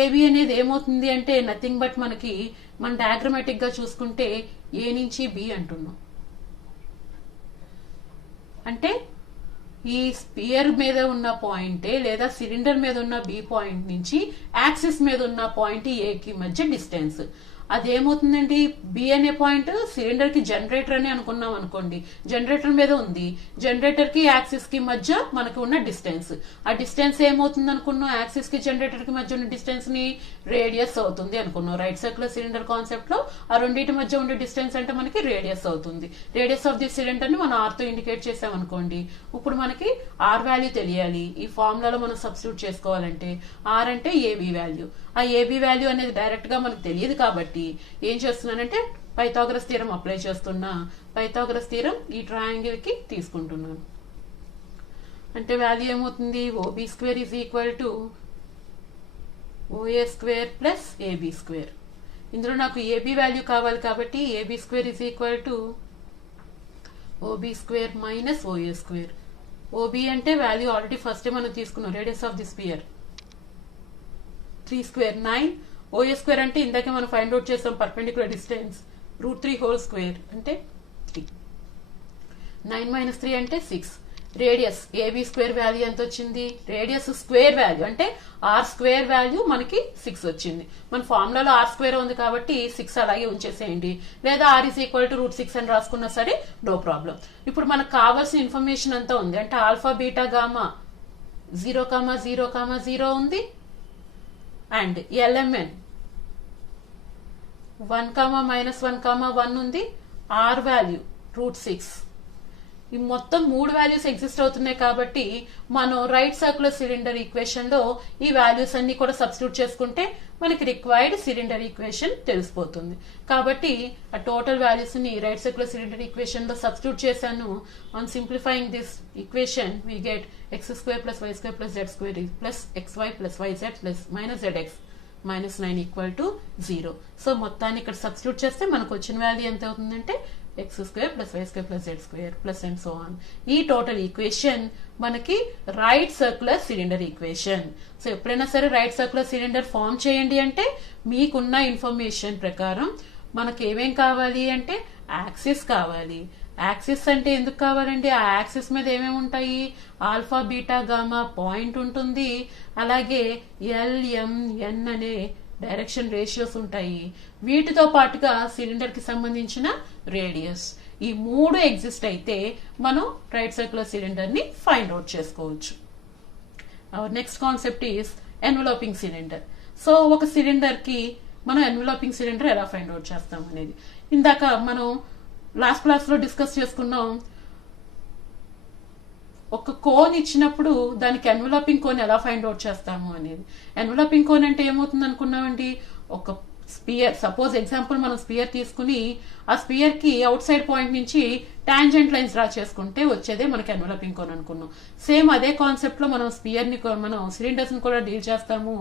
ఏబి అనేది ఏమవుతుంది అంటే నథింగ్ బట్ మనకి మన డయాగ్రమాటిక్ గా చూసుకుంటే ఏ నుంచి బి అంటున్నాం. అంటే ఈ స్పియర్ మీద ఉన్న పాయింటే లేదా సిలిండర్ మీద ఉన్న బి పాయింట్ నుంచి యాక్సిస్ మీద ఉన్న పాయింట్ ఏకి మధ్య డిస్టెన్స్. అదేమవుతుందండి? బి అనే పాయింట్ సిలిండర్ కి జనరేటర్ అని అనుకున్నాం అనుకోండి. జనరేటర్ మీద ఉంది. జనరేటర్ కి యాక్సిస్ కి మధ్య మనకు ఉన్న డిస్టెన్స్. ఆ డిస్టెన్స్ ఏమవుతుంది అనుకున్నాం? యాక్సిస్ కి జనరేటర్ కి మధ్య ఉన్న డిస్టెన్స్ ని రేడియస్ అవుతుంది అనుకున్నాం. రైట్ సర్క్యులర్ సిలిండర్ కాన్సెప్ట్ లో ఆ రెండింటి మధ్య ఉండే డిస్టెన్స్ అంటే మనకి రేడియస్ అవుతుంది. రేడియస్ ఆఫ్ ది సిలిండర్ ని మనం ఆర్ తో ఇండికేట్ చేసాం అనుకోండి. ఇప్పుడు మనకి ఆర్ వాల్యూ తెలియాలి. ఈ ఫార్ములాలో మనం సబ్స్టిట్యూట్ చేసుకోవాలంటే ఆర్ అంటే ఏబి వాల్యూ. ఆ ఏబి వాల్యూ అనేది డైరెక్ట్ గా మనకు తెలియదు కాబట్టి ఏం చేస్తున్నానంటే పైథాగరస్ థీరం అప్లై చేస్తున్నా. పైథాగరస్ థీరం ఈ ట్రయాంగిల్ కి తీసుకుంటున్నాను. అంటే వాల్యూ ఏమవుతుంది? OB square = OA square plus AB square. ఇందులో నాకు ఏబి వాల్యూ కావాలి కాబట్టి AB square = OB square - OA square. OB అంటే వాల్యూ ఆల్రెడీ ఫస్ట్ మనం తీసుకున్నాం. Radius of the sphere 3 square 9. OA square అంటే ఇందాకే మనం ఫైండ్ అవుట్ చేసాం పర్పెండిక్యులర్ డిస్టెన్స్ √3 హోల్ స్క్వేర్ అంటే 3. 9 - 3 అంటే 6. రేడియస్ ఏబి స్క్వేర్ వాల్యూ ఎంత వచ్చింది? రేడియస్ స్క్వేర్ వాల్యూ అంటే ఆర్ స్క్వేర్ వాల్యూ మనకి 6 వచ్చింది. మన ఫార్ములాలో ఆర్ స్క్వేర్ ఉంది కాబట్టి 6 అలాగే ఉంచేసేయండి. లేదా ఆర్ =√6 అని రాసుకున్నా సరే నో ప్రాబ్లం. ఇప్పుడు మనకు కావాల్సిన ఇన్ఫర్మేషన్ అంతా ఉంది. అంటే ఆల్ఫా బీటా గామా 0,0,0 ఉంది. అండ్ ఎల్ఎంఎన్ 1, -1, 1 ఉంది. R value √6. ఈ మొత్తం 3 వాల్యూస్ ఎగ్జిస్ట్ అవుతున్నాయి కాబట్టి మనం రైట్ సర్క్యులర్ సిలిండర్ ఈక్వేషన్ లో ఈ వాల్యూస్ అన్ని కూడా సబ్స్టిట్యూట్ చేసుకుంటే మనకి రిక్వైర్డ్ సిలిండర్ ఈక్వేషన్ తెలిసిపోతుంది. కాబట్టి ఆ టోటల్ వాల్యూస్ ని రైట్ సర్క్యులర్ సిలిండర్ ఈక్వేషన్ లో సబ్స్టిట్యూట్ చేశాను. On simplifying this equation we get x² + y² + z² + xy + yz - zx -9 = 0. So మొత్తాన్ని ఇక్కడ సబ్స్టిట్యూట్ చేస్తే మనకు వచ్చిన వాల్యూ ఎంత అవుతుందంటే x² + y² + z² and so on. ఈ టోటల్ ఈక్వేషన్ మనకి right circular cylinder equation. So ఎప్పుడైనా సరే రైట్ సర్క్యులర్ సిలిండర్ ఫామ్ చేయండి అంటే మీకున్న ఇన్ఫర్మేషన్ ప్రకారం మనకి ఏమేం కావాలి అంటే యాక్సిస్ కావాలి. యాక్సిస్ అంటే ఎందుకు కావాలండి? ఆ యాక్సిస్ మీద ఏమేమి ఉంటాయి? ఆల్ఫా బీటా గామా పాయింట్ ఉంటుంది. అలాగే ఎల్ఎంఎన్ అనే డైరెక్షన్ రేషియోస్ ఉంటాయి. వీటితో పాటుగా సిలిండర్ కి సంబంధించిన రేడియస్. ఈ 3 ఎగ్జిస్ట్ అయితే మనం రైట్ సర్క్యులర్ సిలిండర్ ని ఫైండ్ అవుట్ చేసుకోవచ్చు. Our next concept is enveloping cylinder. So ఒక సిలిండర్ కి మనం ఎన్వలపింగ్ సిలిండర్ ఎలా ఫైండ్ అవుట్ చేస్తాం అనేది ఇందాక మనం లాస్ట్ క్లాస్ లో డిస్కస్ చేసుకున్నాం. ఒక కోన్ ఇచ్చినప్పుడు దానికి ఎన్వలపింగ్ కోన్ ఎలా ఫైండ్ అవుట్ చేస్తాము అనేది. ఎన్వలపింగ్ కోన్ అంటే ఏమవుతుంది అనుకున్నామండి? ఒక స్పియర్, సపోజ్ ఎగ్జాంపుల్ మనం స్పియర్ తీసుకుని ఆ స్పియర్ కి అవుట్ సైడ్ పాయింట్ నుంచి టాంజెంట్ లైన్స్ డ్రా చేసుకుంటే వచ్చేదే మనకి ఎన్వలపింగ్ కోన్ అనుకున్నాం. సేమ్ అదే కాన్సెప్ట్ లో మనం స్పియర్ ని మనం సిలిండర్స్ ని కూడా డీల్ చేస్తాము.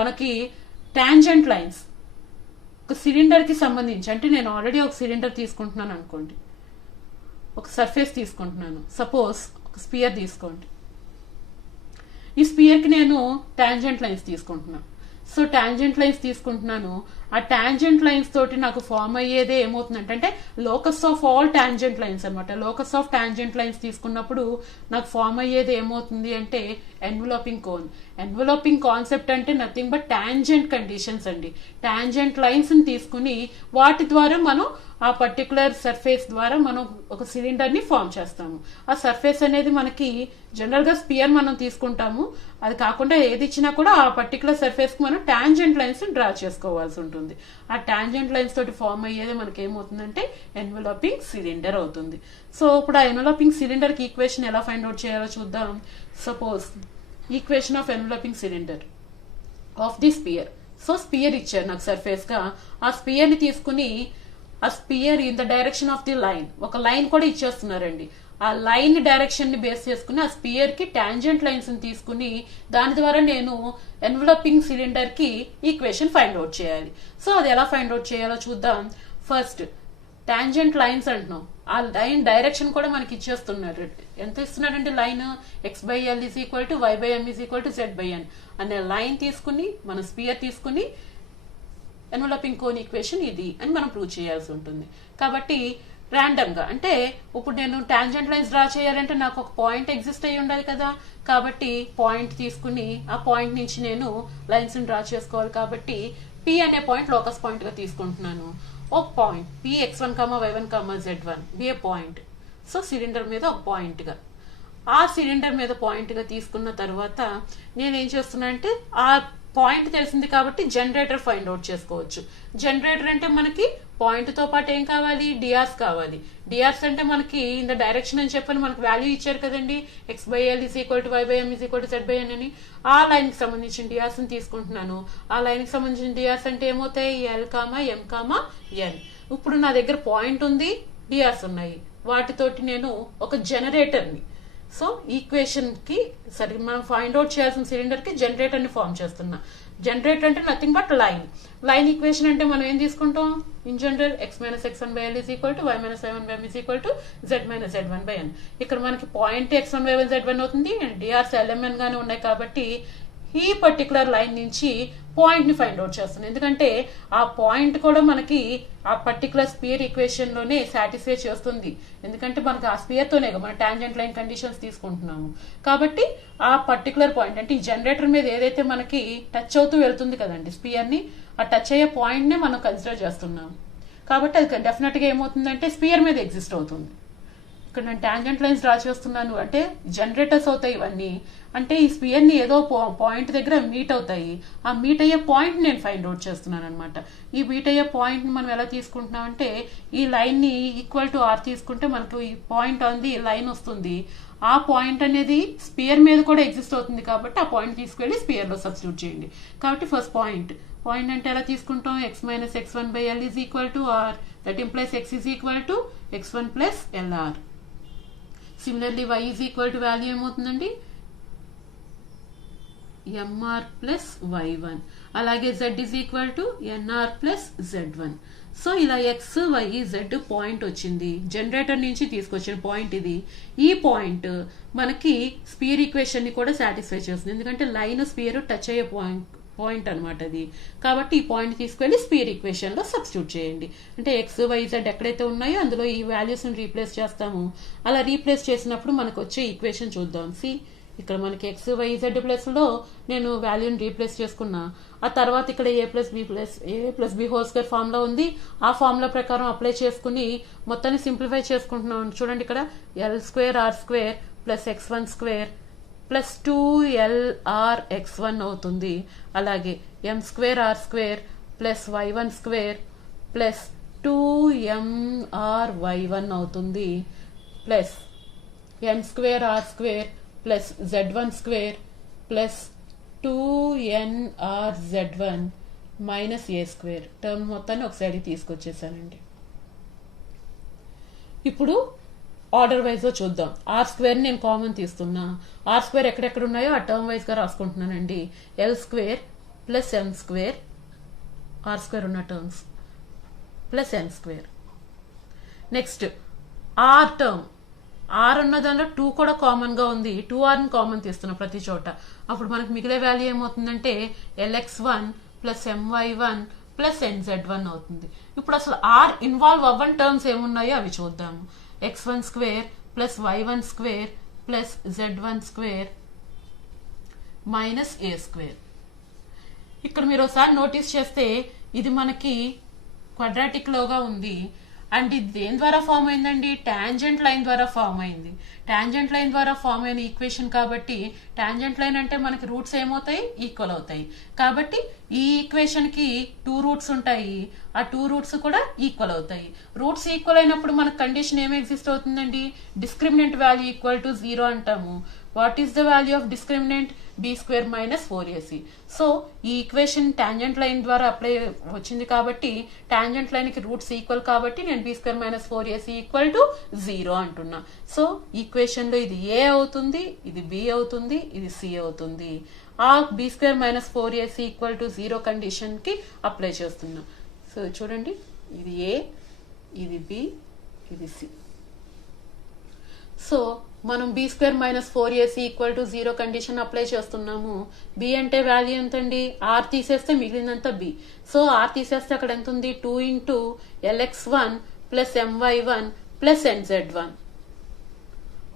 మనకి టాంజెంట్ లైన్స్ ఒక సిలిండర్ కి సంబంధించి, అంటే నేను ఆల్రెడీ ఒక సిలిండర్ తీసుకుంటున్నాను అనుకోండి, ఒక సర్ఫేస్ తీసుకుంటున్నాను. సపోజ్ ఒక స్పియర్ తీసుకోండి. ఈ స్పియర్ కి నేను టాంజెంట్ లైన్స్ తీసుకుంటున్నాను. సో టాంజెంట్ లైన్స్ తీసుకుంటున్నాను. ఆ టాంజెంట్ లైన్స్ తోటి నాకు ఫామ్ అయ్యేదే ఏమవుతుందంటే అంటే locus of all tangent lines అనమాట. లోకస్ ఆఫ్ టాంజెంట్ లైన్స్ తీసుకున్నప్పుడు నాకు ఫామ్ అయ్యేది ఏమవుతుంది అంటే ఎన్వలపింగ్ కోన్. ఎన్వలపింగ్ కాన్సెప్ట్ అంటే నథింగ్ బట్ టాంజెంట్ కండిషన్స్ అండి. టాంజెంట్ లైన్స్ ని తీసుకుని వాటి ద్వారా మనం ఆ పర్టికులర్ సర్ఫేస్ ద్వారా మనం ఒక సిలిండర్ ని ఫామ్ చేస్తాము. ఆ సర్ఫేస్ అనేది మనకి జనరల్ గా స్పియర్ మనం తీసుకుంటాము. అది కాకుండా ఏది ఇచ్చినా కూడా ఆ పర్టికులర్ సర్ఫేస్ కి మనం టాంజెంట్ లైన్స్ డ్రా చేసుకోవాల్సి ఉంటుంది. ఆ టాంజెంట్ లైన్స్ తోటి ఫామ్ అయ్యేది మనకి ఏమవుతుందంటే ఎన్వలపింగ్ సిలిండర్ అవుతుంది. సో ఇప్పుడు ఆ ఎన్వలపింగ్ సిలిండర్ కి ఈక్వేషన్ ఎలా ఫైండ్ అవుట్ చేయాలో చూద్దాం. Suppose equation of enveloping cylinder of the sphere. So sphere ఇచ్చారు నాకు సర్ఫేస్ గా. ఆ స్పియర్ ని తీసుకుని ఆ sphere in the direction of the line, ఒక లైన్ కూడా ఇచ్చేస్తున్నారండి. ఆ లైన్ డైరెక్షన్ ని బేస్ చేసుకుని ఆ స్పియర్ కి టాంజెంట్ లైన్స్ ని తీసుకుని దాని ద్వారా నేను ఎన్వలపింగ్ సిలిండర్ కి ఈక్వేషన్ ఫైండ్ అవుట్ చేయాలి. సో అది ఎలా ఫైండ్ అవుట్ చేయాలో చూద్దాం. ఫస్ట్ టాంజెంట్ లైన్స్ అంటున్నాం. ఆ లైన్ డైరెక్షన్ కూడా మనకి ఇచ్చేస్తున్నారు. ఎంత ఇస్తున్నాడంటే లైన్ x/l = y/m = z/n అనే లైన్ తీసుకుని మన స్పియర్ తీసుకుని ఎన్వలపింగ్ కోన్ ఈక్వేషన్ ఇది అని మనం ప్రూవ్ చేయాల్సి ఉంటుంది. కాబట్టి ర్యాండమ్ గా అంటే ఇప్పుడు నేను టాంజెంట్ లైన్స్ డ్రా చేయాలంటే నాకు ఒక పాయింట్ ఎగ్జిస్ట్ అయ్యి ఉండాలి కదా. కాబట్టి పాయింట్ తీసుకుని ఆ పాయింట్ నుంచి నేను లైన్స్ ని డ్రా చేసుకోవాలి. కాబట్టి P అనే పాయింట్ లోకస్ పాయింట్ గా తీసుకుంటున్నాను. ఒక point Px1, y1, z1 be a point. So cylinder మీద ఒక పాయింట్ గా, ఆ సిలిండర్ మీద పాయింట్ గా తీసుకున్న తర్వాత నేనేం చేస్తున్నా అంటే ఆ పాయింట్ తెలిసింది కాబట్టి జనరేటర్ ఫైండ్ అవుట్ చేసుకోవచ్చు. జనరేటర్ అంటే మనకి పాయింట్ తో పాటు ఏం కావాలి, డిఆర్స్ కావాలి. డిఆర్స్ అంటే మనకి ఇన్ ద డైరెక్షన్ అని చెప్పని మనకి వాల్యూ ఇచ్చారు కదండి, x/l = y/m = z/n అని. ఆ లైన్ కి సంబంధించిన డిఆర్స్ ని తీసుకుంటున్నాను. ఆ లైన్ కి సంబంధించిన డిఆర్స్ అంటే ఏమవుతాయి, l, m, n. ఇప్పుడు నా దగ్గర పాయింట్ ఉంది, డిఆర్స్ ఉన్నాయి. వాటితోటి నేను ఒక జనరేటర్ ని, సో ఈక్వేషన్ కి సరే మనం ఫైండ్ అవుట్ చేయాల్సిన సిలిండర్ కి జనరేటర్ ని ఫామ్ చేస్తున్నా. జనరేటర్ అంటే nothing but line. Line equation అంటే మనం ఏం తీసుకుంటాం, in general x - x1/l = y - y1/m = z - z1/n. ఇక్కడ మనకి పాయింట్ x1, y1, z1 అవుతుంది. డిఆర్స్ LMN గానే ఉన్నాయి కాబట్టి ఈ పర్టికులర్ లైన్ నుంచి పాయింట్ ని ఫైండ్ అవుట్ చేస్తున్నాం. ఎందుకంటే ఆ పాయింట్ కూడా మనకి ఆ పర్టికులర్ స్పియర్ ఈక్వేషన్ లోనే సాటిస్ఫై చేస్తుంది. ఎందుకంటే మనకి ఆ స్పియర్ తోనే మన టాంజెంట్ లైన్ కండిషన్స్ తీసుకుంటున్నాము. కాబట్టి ఆ పర్టికులర్ పాయింట్ అంటే ఈ జనరేటర్ మీద ఏదైతే మనకి టచ్ అవుతూ వెళ్తుంది కదండి స్పియర్ ని, ఆ టచ్ అయ్యే పాయింట్ ని మనం కన్సిడర్ చేస్తున్నాము. కాబట్టి అది డెఫినెట్ గా ఏమవుతుందంటే స్పియర్ మీద ఎగ్జిస్ట్ అవుతుంది. ఇక్కడ నేను టాంజెంట్ లైన్స్ డ్రా చేస్తున్నాను అంటే జనరేటర్స్ అవుతాయి ఇవన్నీ. అంటే ఈ స్పియర్ ని ఏదో పాయింట్ దగ్గర మీట్ అవుతాయి. ఆ మీట్ అయ్యే పాయింట్ నేను ఫైండ్ అవుట్ చేస్తున్నాను అనమాట. ఈ మీట్ అయ్యే పాయింట్ ని మనం ఎలా తీసుకుంటున్నాం అంటే ఈ లైన్ ని ఈక్వల్ టు r తీసుకుంటే మనకు ఈ పాయింట్ ఉంది, లైన్ వస్తుంది. ఆ పాయింట్ అనేది స్పియర్ మీద కూడా ఎగ్జిస్ట్ అవుతుంది కాబట్టి ఆ పాయింట్ తీసుకెళ్లి స్పియర్ లో సబ్స్టిట్యూట్ చేయండి. కాబట్టి ఫస్ట్ పాయింట్ అంటే ఎలా తీసుకుంటాం, x - x1/l = r. That implies x = x1 + lr. Similarly y = value ఏమవుతుందండి, mr + y1. అలాగే z = nr + z1. సో ఇలా x, y, z పాయింట్ వచ్చింది, జనరేటర్ నుంచి తీసుకొచ్చిన పాయింట్ ఇది. ఈ పాయింట్ మనకి స్పియర్ ఈక్వేషన్ ని కూడా సాటిస్ఫై చేస్తుంది. ఎందుకంటే లైన్ స్పియర్ టచ్ అయ్యే పాయింట్ అనమాట అది. కాబట్టి ఈ పాయింట్ తీసుకెళ్లి స్పియర్ ఈక్వేషన్ లో సబ్స్టిట్యూట్ చేయండి. అంటే x, y, z ఎక్కడైతే ఉన్నాయో అందులో ఈ వాల్యూస్ ని రీప్లేస్ చేస్తాము. అలా రీప్లేస్ చేసినప్పుడు మనకు వచ్చే ఈక్వేషన్ చూద్దాం. ఇక్కడ మనకి x, y, z ప్లస్ లో నేను వాల్యూని రీప్లేస్ చేసుకున్నా. ఆ తర్వాత ఇక్కడ a + b whole square formula ఉంది. ఆ ఫార్ములా ప్రకారం అప్లై చేసుకుని మొత్తాన్ని సింప్లిఫై చేసుకుంటున్నాం. చూడండి ఇక్కడ l² r² + x1² + 2lrx1 అవుతుంది. అలాగే m² r² + y1² + 2mry1 అవుతుంది. Plus n² r² + z1² + 2nrz1 - a². Term మొత్తాన్ని ఒకసారి తీసుకొచ్చేసానండి. ఇప్పుడు ఆర్డర్ వైజ్ గా చూద్దాం. r² నేను కామన్ తీస్తున్నా. r² ఎక్కడెక్కడ ఉన్నాయో ఆ టర్మ్ వైజ్ గా రాసుకుంటున్నానండి. l² + m² r² ఉన్న terms + n². Next r term, r ఉన్న దానిలో 2 కూడా కామన్ గా ఉంది. 2r ని కామన్ తీస్తున్నా ప్రతి చోట. అప్పుడు మనకి మిగిలే వాల్యూ ఏమవుతుందంటే lx1 + my1 ప్లస్ NZ1 అవుతుంది. ఇప్పుడు అసలు ఆర్ ఇన్వాల్వ్ అవ్వని టర్మ్స్ ఏమున్నాయో అవి చూద్దాము. x1 square plus y1 square plus z1 square minus a square. ఇక్కడ మీరు ఒకసారి నోటీస్ చేస్తే ఇది మనకి క్వాడ్రాటిక్ లోగా ఉంది. అండ్ ఇది దేని ద్వారా ఫామ్ అయిందండి? టాంజెంట్ లైన్ ద్వారా ఫామ్ అయింది. టాంజెంట్ లైన్ ద్వారా ఫామ్ అయిన ఈక్వేషన్ కాబట్టి టాంజెంట్ లైన్ అంటే మనకి రూట్స్ ఏమవుతాయి? ఈక్వల్ అవుతాయి. కాబట్టి ఈ ఈక్వేషన్ కి 2 రూట్స్ ఉంటాయి. ఆ 2 రూట్స్ కూడా ఈక్వల్ అవుతాయి. రూట్స్ ఈక్వల్ అయినప్పుడు మనకు కండిషన్ ఏమి ఎగ్జిస్ట్ అవుతుందండి? డిస్క్రిమినెంట్ వాల్యూ ఈక్వల్ టు 0 అంటాము. What is the value of discriminant? b square minus 4ac. So ఈ ఈక్వేషన్ టాంజెంట్ లైన్ ద్వారా అప్లై వచ్చింది కాబట్టి టాంజెంట్ లైన్ కి రూట్స్ ఈక్వల్ కాబట్టి నేను b square minus 4ac equal to 0 అంటున్నా. సో ఈక్వేషన్ లో ఇది a అవుతుంది, ఇది b అవుతుంది, ఇది c అవుతుంది. ఆ b square minus 4ac equal to 0 condition కి అప్లై చేస్తున్నా. సో చూడండి, ఇది a, ఇది b, ఇది c. సో మనం b square minus 4ac equal to 0 condition apply చేస్తున్నాము. b అంటే వాల్యూ ఎంతండి? r తీసేస్తే మిగిలినంత b. సో r తీసేస్తే అక్కడ ఎంత ఉంది? 2 into lx1 plus my1 plus nz1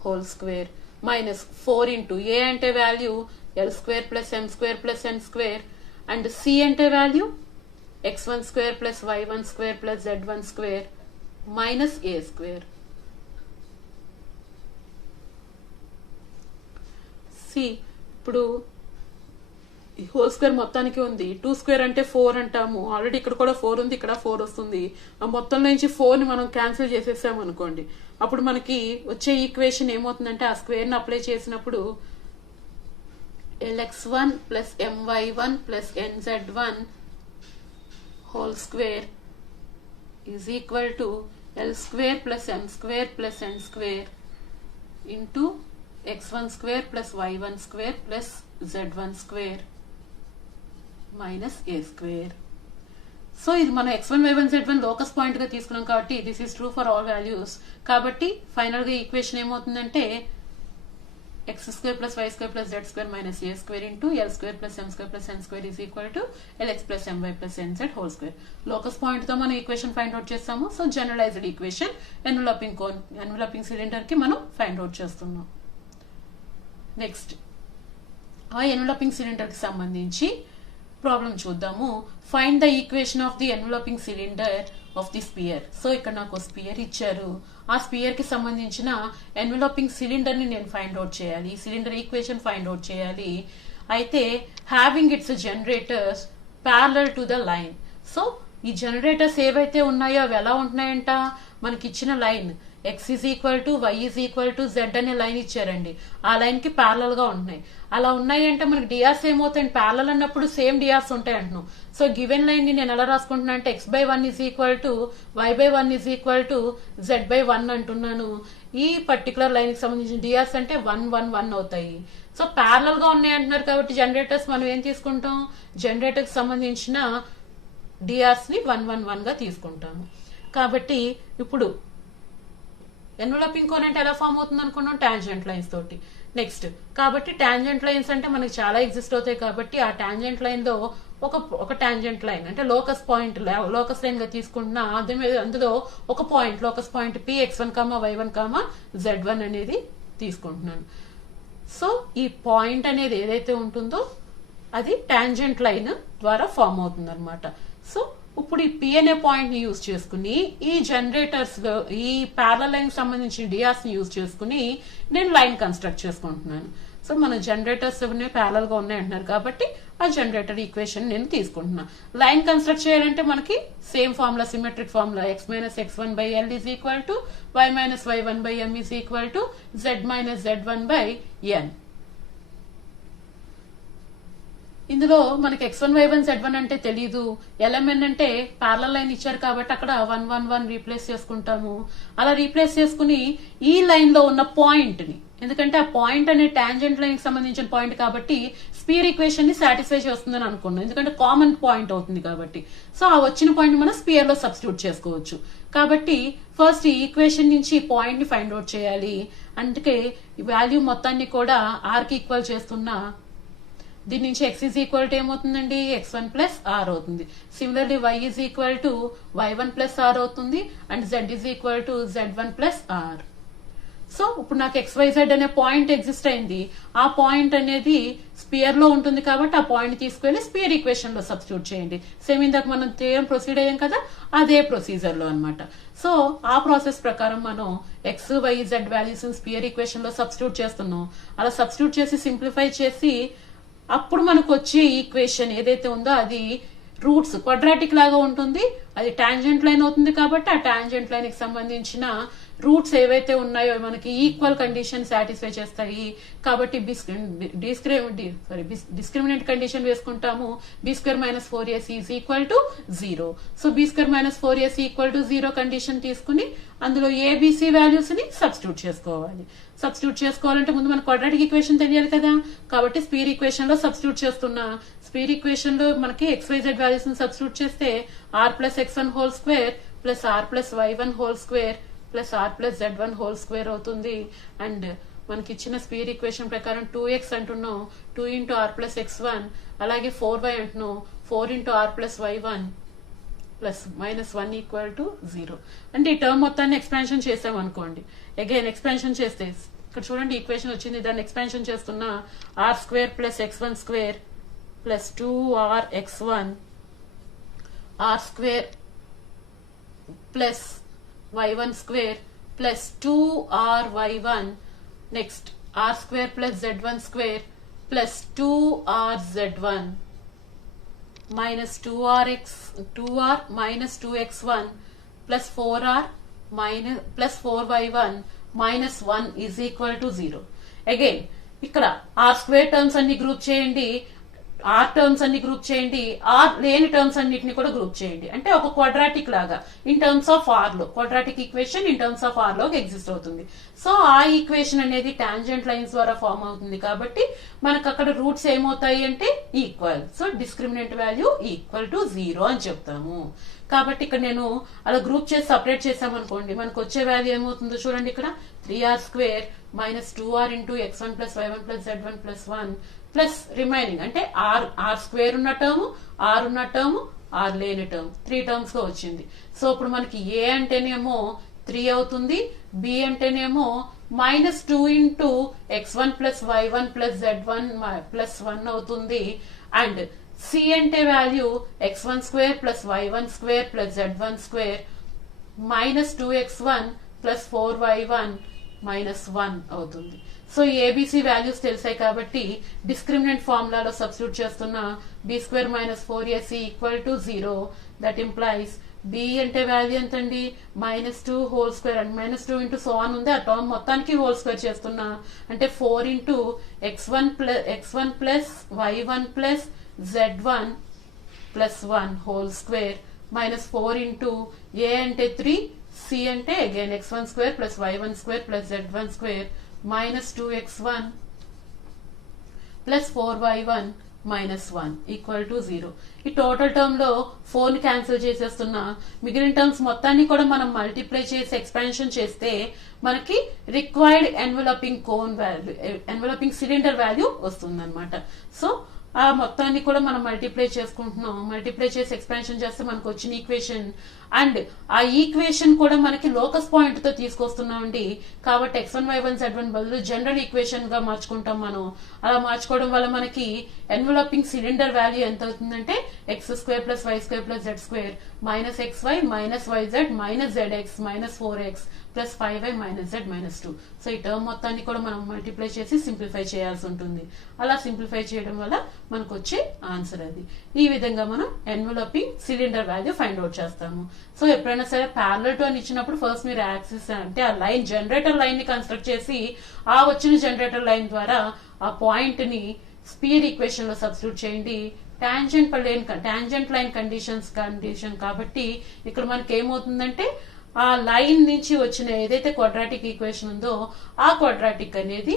whole square minus 4 into a అంటే value l square plus m square plus n square and c అంటే value x1 square plus y1 square plus z1 square minus a square. ఇప్పుడు ఈ whole square మొత్తానికి ఉంది. 2 square అంటే 4 అంటాము. Already ఇక్కడ కూడా 4 ఉంది, ఇక్కడ 4 వస్తుంది. ఆ మొత్తంలో నుంచి 4 ని మనం క్యాన్సిల్ చేసేసాము అనుకోండి. అప్పుడు మనకి వచ్చే ఈక్వేషన్ ఏమవుతుందంటే ఆ స్క్వేర్ ని అప్లై చేసినప్పుడు lx1 plus my1 plus nz1 whole square is equal to l square plus m square plus n square into x1 square plus y1 square plus z1 square minus a square. So ఇది మనం x1 y1 z1 locus point గా తీసుకున్నాం కాబట్టి this is true for all values. కాబట్టి final గా equation ఏమవుతుందంటే x square plus y square plus z square minus a square into l square plus m square plus n square is equal to lx plus my plus nz whole square. Locus point తో మనం equation find out చేస్తాము. So generalized equation enveloping cylinder కి మనం find out చేస్తున్నాం. Next ఆ enveloping cylinder కి సంబంధించి problem చూద్దాము. Find the equation of the enveloping cylinder of the sphere. So ఇక్కడ నాకు స్పియర్ ఇచ్చారు. ఆ స్పియర్ కి సంబంధించిన ఎన్వలపింగ్ సిలిండర్ ని నేను ఫైండ్ అవుట్ చేయాలి. సిలిండర్ ఈక్వేషన్ ఫైండ్ అవుట్ చేయాలి. అయితే having it's generators parallel to the line. So ఈ జనరేటర్స్ ఏవైతే ఉన్నాయో అవి ఎలా ఉంటున్నాయంట? మనకి ఇచ్చిన line x is equal to y is equal to z అనే లైన్ ఇచ్చారండి. ఆ లైన్ కి ప్యారలల్ గా ఉంటున్నాయి. అలా ఉన్నాయి అంటే మనకి డిఆర్స్ ఏమవుతాయి? ప్యారలల్ అన్నప్పుడు సేమ్ డిఆర్స్ ఉంటాయి అంటున్నాం. సో గివెన్ లైన్ ని నేను ఎలా రాసుకుంటున్నా అంటే x/1 is equal to y/1 is equal to z/1 అంటున్నాను. ఈ పర్టికులర్ లైన్ కి సంబంధించిన డిఆర్స్ అంటే 1 1 1 అవుతాయి. సో ప్యారలల్ గా ఉన్నాయి అంటున్నారు కాబట్టి జనరేటర్స్ మనం ఏం తీసుకుంటాం? జనరేటర్ కి సంబంధించిన డిఆర్స్ ని 1 1 1 గా తీసుకుంటాము. కాబట్టి ఇప్పుడు ఎన్వలపింగ్ కోనెంట్ ఎలా ఫామ్ అవుతుంది అనుకున్నాం? టాంజెంట్ లైన్స్ తోటి. నెక్స్ట్ కాబట్టి టాంజెంట్ లైన్స్ అంటే మనకి చాలా ఎగ్జిస్ట్ అవుతాయి కాబట్టి ఆ టాంజెంట్ లైన్ లో ఒక టాంజెంట్ లైన్ అంటే లోకస్ పాయింట్ లోకస్ లైన్ గా తీసుకుంటున్నా అందులో ఒక point locus point p x1, y1, z1 అనేది తీసుకుంటున్నాను. సో ఈ పాయింట్ అనేది ఏదైతే ఉంటుందో అది టాంజెంట్ లైన్ ద్వారా ఫామ్ అవుతుంది అనమాట. సో ఇప్పుడు ఈ p అనే పాయింట్ ని యూజ్ చేసుకుని ఈ జనరేటర్స్ లో ఈ ప్యారలల్ లైన్ సంబంధించిన డిఆర్స్ ని యూజ్ చేసుకుని నేను లైన్ కన్స్ట్రక్ట్ చేసుకుంటున్నాను. సో మన జనరేటర్స్ ప్యారలల్ గా ఉన్నాయి అంటున్నారు కాబట్టి ఆ జనరేటర్ ఈక్వేషన్ నేను తీసుకుంటున్నా. లైన్ కన్స్ట్రక్ట్ చేయాలంటే మనకి same formula, symmetric formula x minus x1 by l is equal to y minus y1 by m is equal to z minus z1 by n. ఇందులో మనకి x1 y1 z1 అంటే తెలీదు. LMN అంటే parallel line ఇచ్చారు కాబట్టి అక్కడ 1 1 1 replace చేసుకుంటాము. అలా రీప్లేస్ చేసుకుని ఈ లైన్ లో ఉన్న పాయింట్ ని, ఎందుకంటే ఆ పాయింట్ అనే టాంజెంట్ లైన్ కి సంబంధించిన పాయింట్ కాబట్టి స్పియర్ ఈక్వేషన్ ని సాటిస్ఫై చేస్తుందని అనుకున్నాం. ఎందుకంటే కామన్ పాయింట్ అవుతుంది కాబట్టి. సో ఆ వచ్చిన పాయింట్ మనం స్పియర్ లో సబ్స్టిట్యూట్ చేసుకోవచ్చు. కాబట్టి ఫస్ట్ ఈ ఈక్వేషన్ నుంచి పాయింట్ ని ఫైండ్ అవుట్ చేయాలి. అందుకే ఈ వాల్యూ మొత్తాన్ని కూడా ఆర్ కి ఈక్వల్ చేస్తున్నా దీని నుంచి x ఈజ్ ఈక్వల్ టు ఏమవుతుందండి x1 ప్లస్ ఆర్ అవుతుంది. Similarly y is equal to y1 plus R అవుతుంది and z is equal to z1 plus R. So ఇప్పుడు నాకు XYZ అనే పాయింట్ ఎగ్జిస్ట్ అయింది. ఆ పాయింట్ అనేది స్పియర్ లో ఉంటుంది కాబట్టి ఆ పాయింట్ తీసుకెళ్లి స్పియర్ ఈక్వేషన్ లో సబ్స్టిట్యూట్ చేయండి. సేమ్ ఇందాక మనం థియరం ప్రొసీడ్ అయ్యాం కదా, అదే ప్రొసీజర్ లో అనమాట. సో ఆ ప్రాసెస్ ప్రకారం మనం XYZ వాల్యూస్ స్పియర్ ఈక్వేషన్ లో సబ్స్టిట్యూట్ చేస్తున్నాం. అలా సబ్స్టిట్యూట్ చేసి సింప్లిఫై చేసి అప్పుడు మనకు వచ్చే ఈక్వేషన్ ఏదైతే ఉందో అది రూట్స్ క్వాడ్రాటిక్ లాగా ఉంటుంది. అది టాంజెంట్ లైన్ అవుతుంది కాబట్టి ఆ టాంజెంట్ లైన్ కి సంబంధించిన రూట్స్ ఏవైతే ఉన్నాయో మనకి ఈక్వల్ కండిషన్ సాటిస్ఫై చేస్తాయి. కాబట్టి డిస్క్రిమినెంట్ కండిషన్ వేసుకుంటాము. b² - 4ac is equal to 0. So b² - 4ac equal to 0 condition తీసుకుని అందులో ఏబిసి వాల్యూస్ ని సబ్స్టిట్యూట్ చేసుకోవాలి. సబ్స్టిట్యూట్ చేసుకోవాలంటే ముందు మన క్వాడ్రాటిక్ ఈక్వేషన్ తెలియాలి కదా, కాబట్టి స్పియర్ ఈక్వేషన్ లో సబ్స్టిట్యూట్ చేస్తున్నా. స్పియర్ ఈక్వేషన్ లో మనకి XYZ వాల్యూస్ ని సబ్స్టిట్యూట్ చేస్తే r plus x1 whole square plus r plus y1 whole square plus r plus z1 whole square అవుతుంది. అండ్ మనకి ఇచ్చిన స్పియర్ ఈక్వేషన్ ప్రకారం 2x అంటున్నాం, 2 ఇంటూ r ప్లస్ x1, అలాగే 4y అంటున్నాం, 4 into r plus y1 plus -1 equal to 0. అంటే ఈ term మొత్తాన్ని ఎక్స్పాన్షన్ చేసాం అనుకోండి. అగైన్ ఎక్స్పాన్షన్ చేస్తే ఇక్కడ చూడండి ఈక్వేషన్ వచ్చింది, దాన్ని ఎక్స్పాన్షన్ చేస్తున్నా r square plus x1 square plus 2rx1 r square plus y1 square plus 2ry1 next r square plus z1 square plus 2rz1 minus 2r minus 2x1 plus 4r plus 4y1 minus 1 is equal to 0. Again ఇక్కడ r square terms అన్ని group చేయండి, r terms అన్ని group చేయండి, r లేని terms అన్నిటిని కూడా group చేయండి. అంటే ఒక క్వాడ్రాటిక్ లాగా ఇన్ టర్మ్స్ ఆఫ్ r లో quadratic equation in terms of r లో ఎగ్జిస్ట్ అవుతుంది. సో ఆ ఈక్వేషన్ అనేది టాంజెంట్ లైన్స్ ద్వారా ఫార్మ్ అవుతుంది కాబట్టి మనకు అక్కడ రూట్స్ ఏమవుతాయి అంటే equal. So discriminant value equal to 0 అని చెప్తాము. కాబట్టి ఇక్కడ నేను అలా గ్రూప్ చేసి సపరేట్ చేసామనుకోండి, మనకు వచ్చే వాల్యూ ఏమవుతుందో చూడండి. ఇక్కడ 3r square minus 2r into x1 plus y1 plus z1 plus 1 plus remaining అంటే r స్క్వేర్ ఉన్న టర్మ్, r ఉన్న టర్మ్, r లేని టర్మ్ 3 టర్మ్స్ గా వచ్చింది. సో ఇప్పుడు మనకి a అంటేనేమో 3 అవుతుంది, b అంటేనేమో -2 into x1 plus y1 plus z1 plus 1 అవుతుంది. అండ్ c అంటే value x1 square plus y1 square plus z1 square minus 2x1 plus 4y1 minus 1 అవుతుంది. సో ఏబిసి వాల్యూస్ తెలిసాయి కాబట్టి డిస్క్రిమినెంట్ ఫార్ములాలో సబ్స్టిట్యూట్ చేస్తున్న b² - 4ac equal to 0. That implies b అంటే value ఎంతండి -2 whole square and -2 into so on ఉంది, ఆ term మొత్తానికి whole square చేస్తున్నా అంటే 4 into x1 plus y1 plus z1 plus 1 whole square minus 4 into a అంటే 3, c అంటే again x1 square plus y1 square plus z1 square minus 2x1 plus 4y1 minus 1 equal to 0. ఈ total term లో 4 ని cancel చేసేస్తున్నా. మిగిలిన terms మొత్తాన్ని కూడా మనం multiply చేసి ఎక్స్పాన్షన్ చేస్తే మనకి required enveloping cone value, enveloping cylinder value వస్తుంది అనమాట. సో ఆ మొత్తాన్ని కూడా మనం మల్టిప్లై చేసుకుంటున్నాం. మల్టిప్లై చేసి ఎక్స్పాన్షన్ చేస్తే మనకు వచ్చిన ఈక్వేషన్ అండ్ ఆ ఈక్వేషన్ కూడా మనకి లోకస్ పాయింట్ తో తీసుకొస్తున్నామండి. కాబట్టి x1 y1 z1 బదులు జనరల్ ఈక్వేషన్ గా మార్చుకుంటాం మనం. అలా మార్చుకోవడం వల్ల మనకి ఎన్వలపింగ్ సిలిండర్ వాల్యూ ఎంత అవుతుందంటే x² plus y² plus z² minus xy minus yz minus zx minus 4x plus 5y minus z minus 2. So ఈ టర్మ్ మొత్తాన్ని కూడా మనం మల్టిప్లై చేసి సింప్లిఫై చేయాల్సి ఉంటుంది. అలా సింప్లిఫై చేయడం వల్ల మనకు వచ్చే ఆన్సర్ అది. ఈ విధంగా మనం enveloping cylinder value find out చేస్తాము. సో ఎప్పుడైనా సరే ప్యారలల్ టు అని ఇచ్చినప్పుడు ఫస్ట్ మీరు యాక్సిస్ అంటే ఆ లైన్ జనరేటర్ లైన్ ని కన్స్ట్రక్ట్ చేసి ఆ వచ్చిన జనరేటర్ లైన్ ద్వారా ఆ పాయింట్ ని స్పియర్ ఈక్వేషన్ లో సబ్స్టిట్యూట్ చేయండి. టాంజెంట్ లైన్ కండిషన్ కాబట్టి ఇక్కడ మనకి ఏమవుతుందంటే ఆ లైన్ నుంచి వచ్చిన ఏదైతే క్వాడ్రాటిక్ ఈక్వేషన్ ఉందో ఆ క్వాడ్రాటిక్ అనేది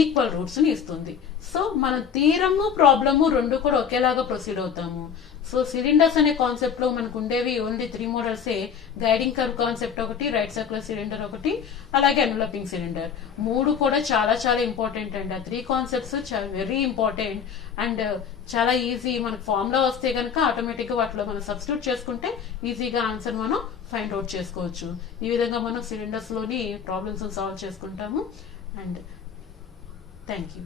ఈక్వల్ రూట్స్ ని ఇస్తుంది. సో మన థీరము ప్రాబ్లము రెండు కూడా ఒకేలాగా ప్రొసీడ్ అవుతాము. సో సిలిండర్స్ అనే కాన్సెప్ట్ లో మనకు ఉండేవి ఓన్లీ 3 మోడల్సే. గైడింగ్ కర్వ్ కాన్సెప్ట్ ఒకటి, రైట్ సర్క్యులర్ సిలిండర్ ఒకటి, అలాగే ఎన్వలపింగ్ సిలిండర్. 3 కూడా చాలా చాలా ఇంపార్టెంట్ అండి. ఆ 3 కాన్సెప్ట్స్ చాలా వెరీ ఇంపార్టెంట్ అండ్ చాలా ఈజీ. మనకు ఫార్ములా వస్తే కనుక ఆటోమేటిక్ గా వాటిలో మనం సబ్స్టిట్యూట్ చేసుకుంటే ఈజీగా ఆన్సర్ మనం ఫైండ్ అవుట్ చేసుకోవచ్చు. ఈ విధంగా మనం సిలిండర్స్ లోని ప్రాబ్లమ్స్ సాల్వ్ చేసుకుంటాము. And thank you.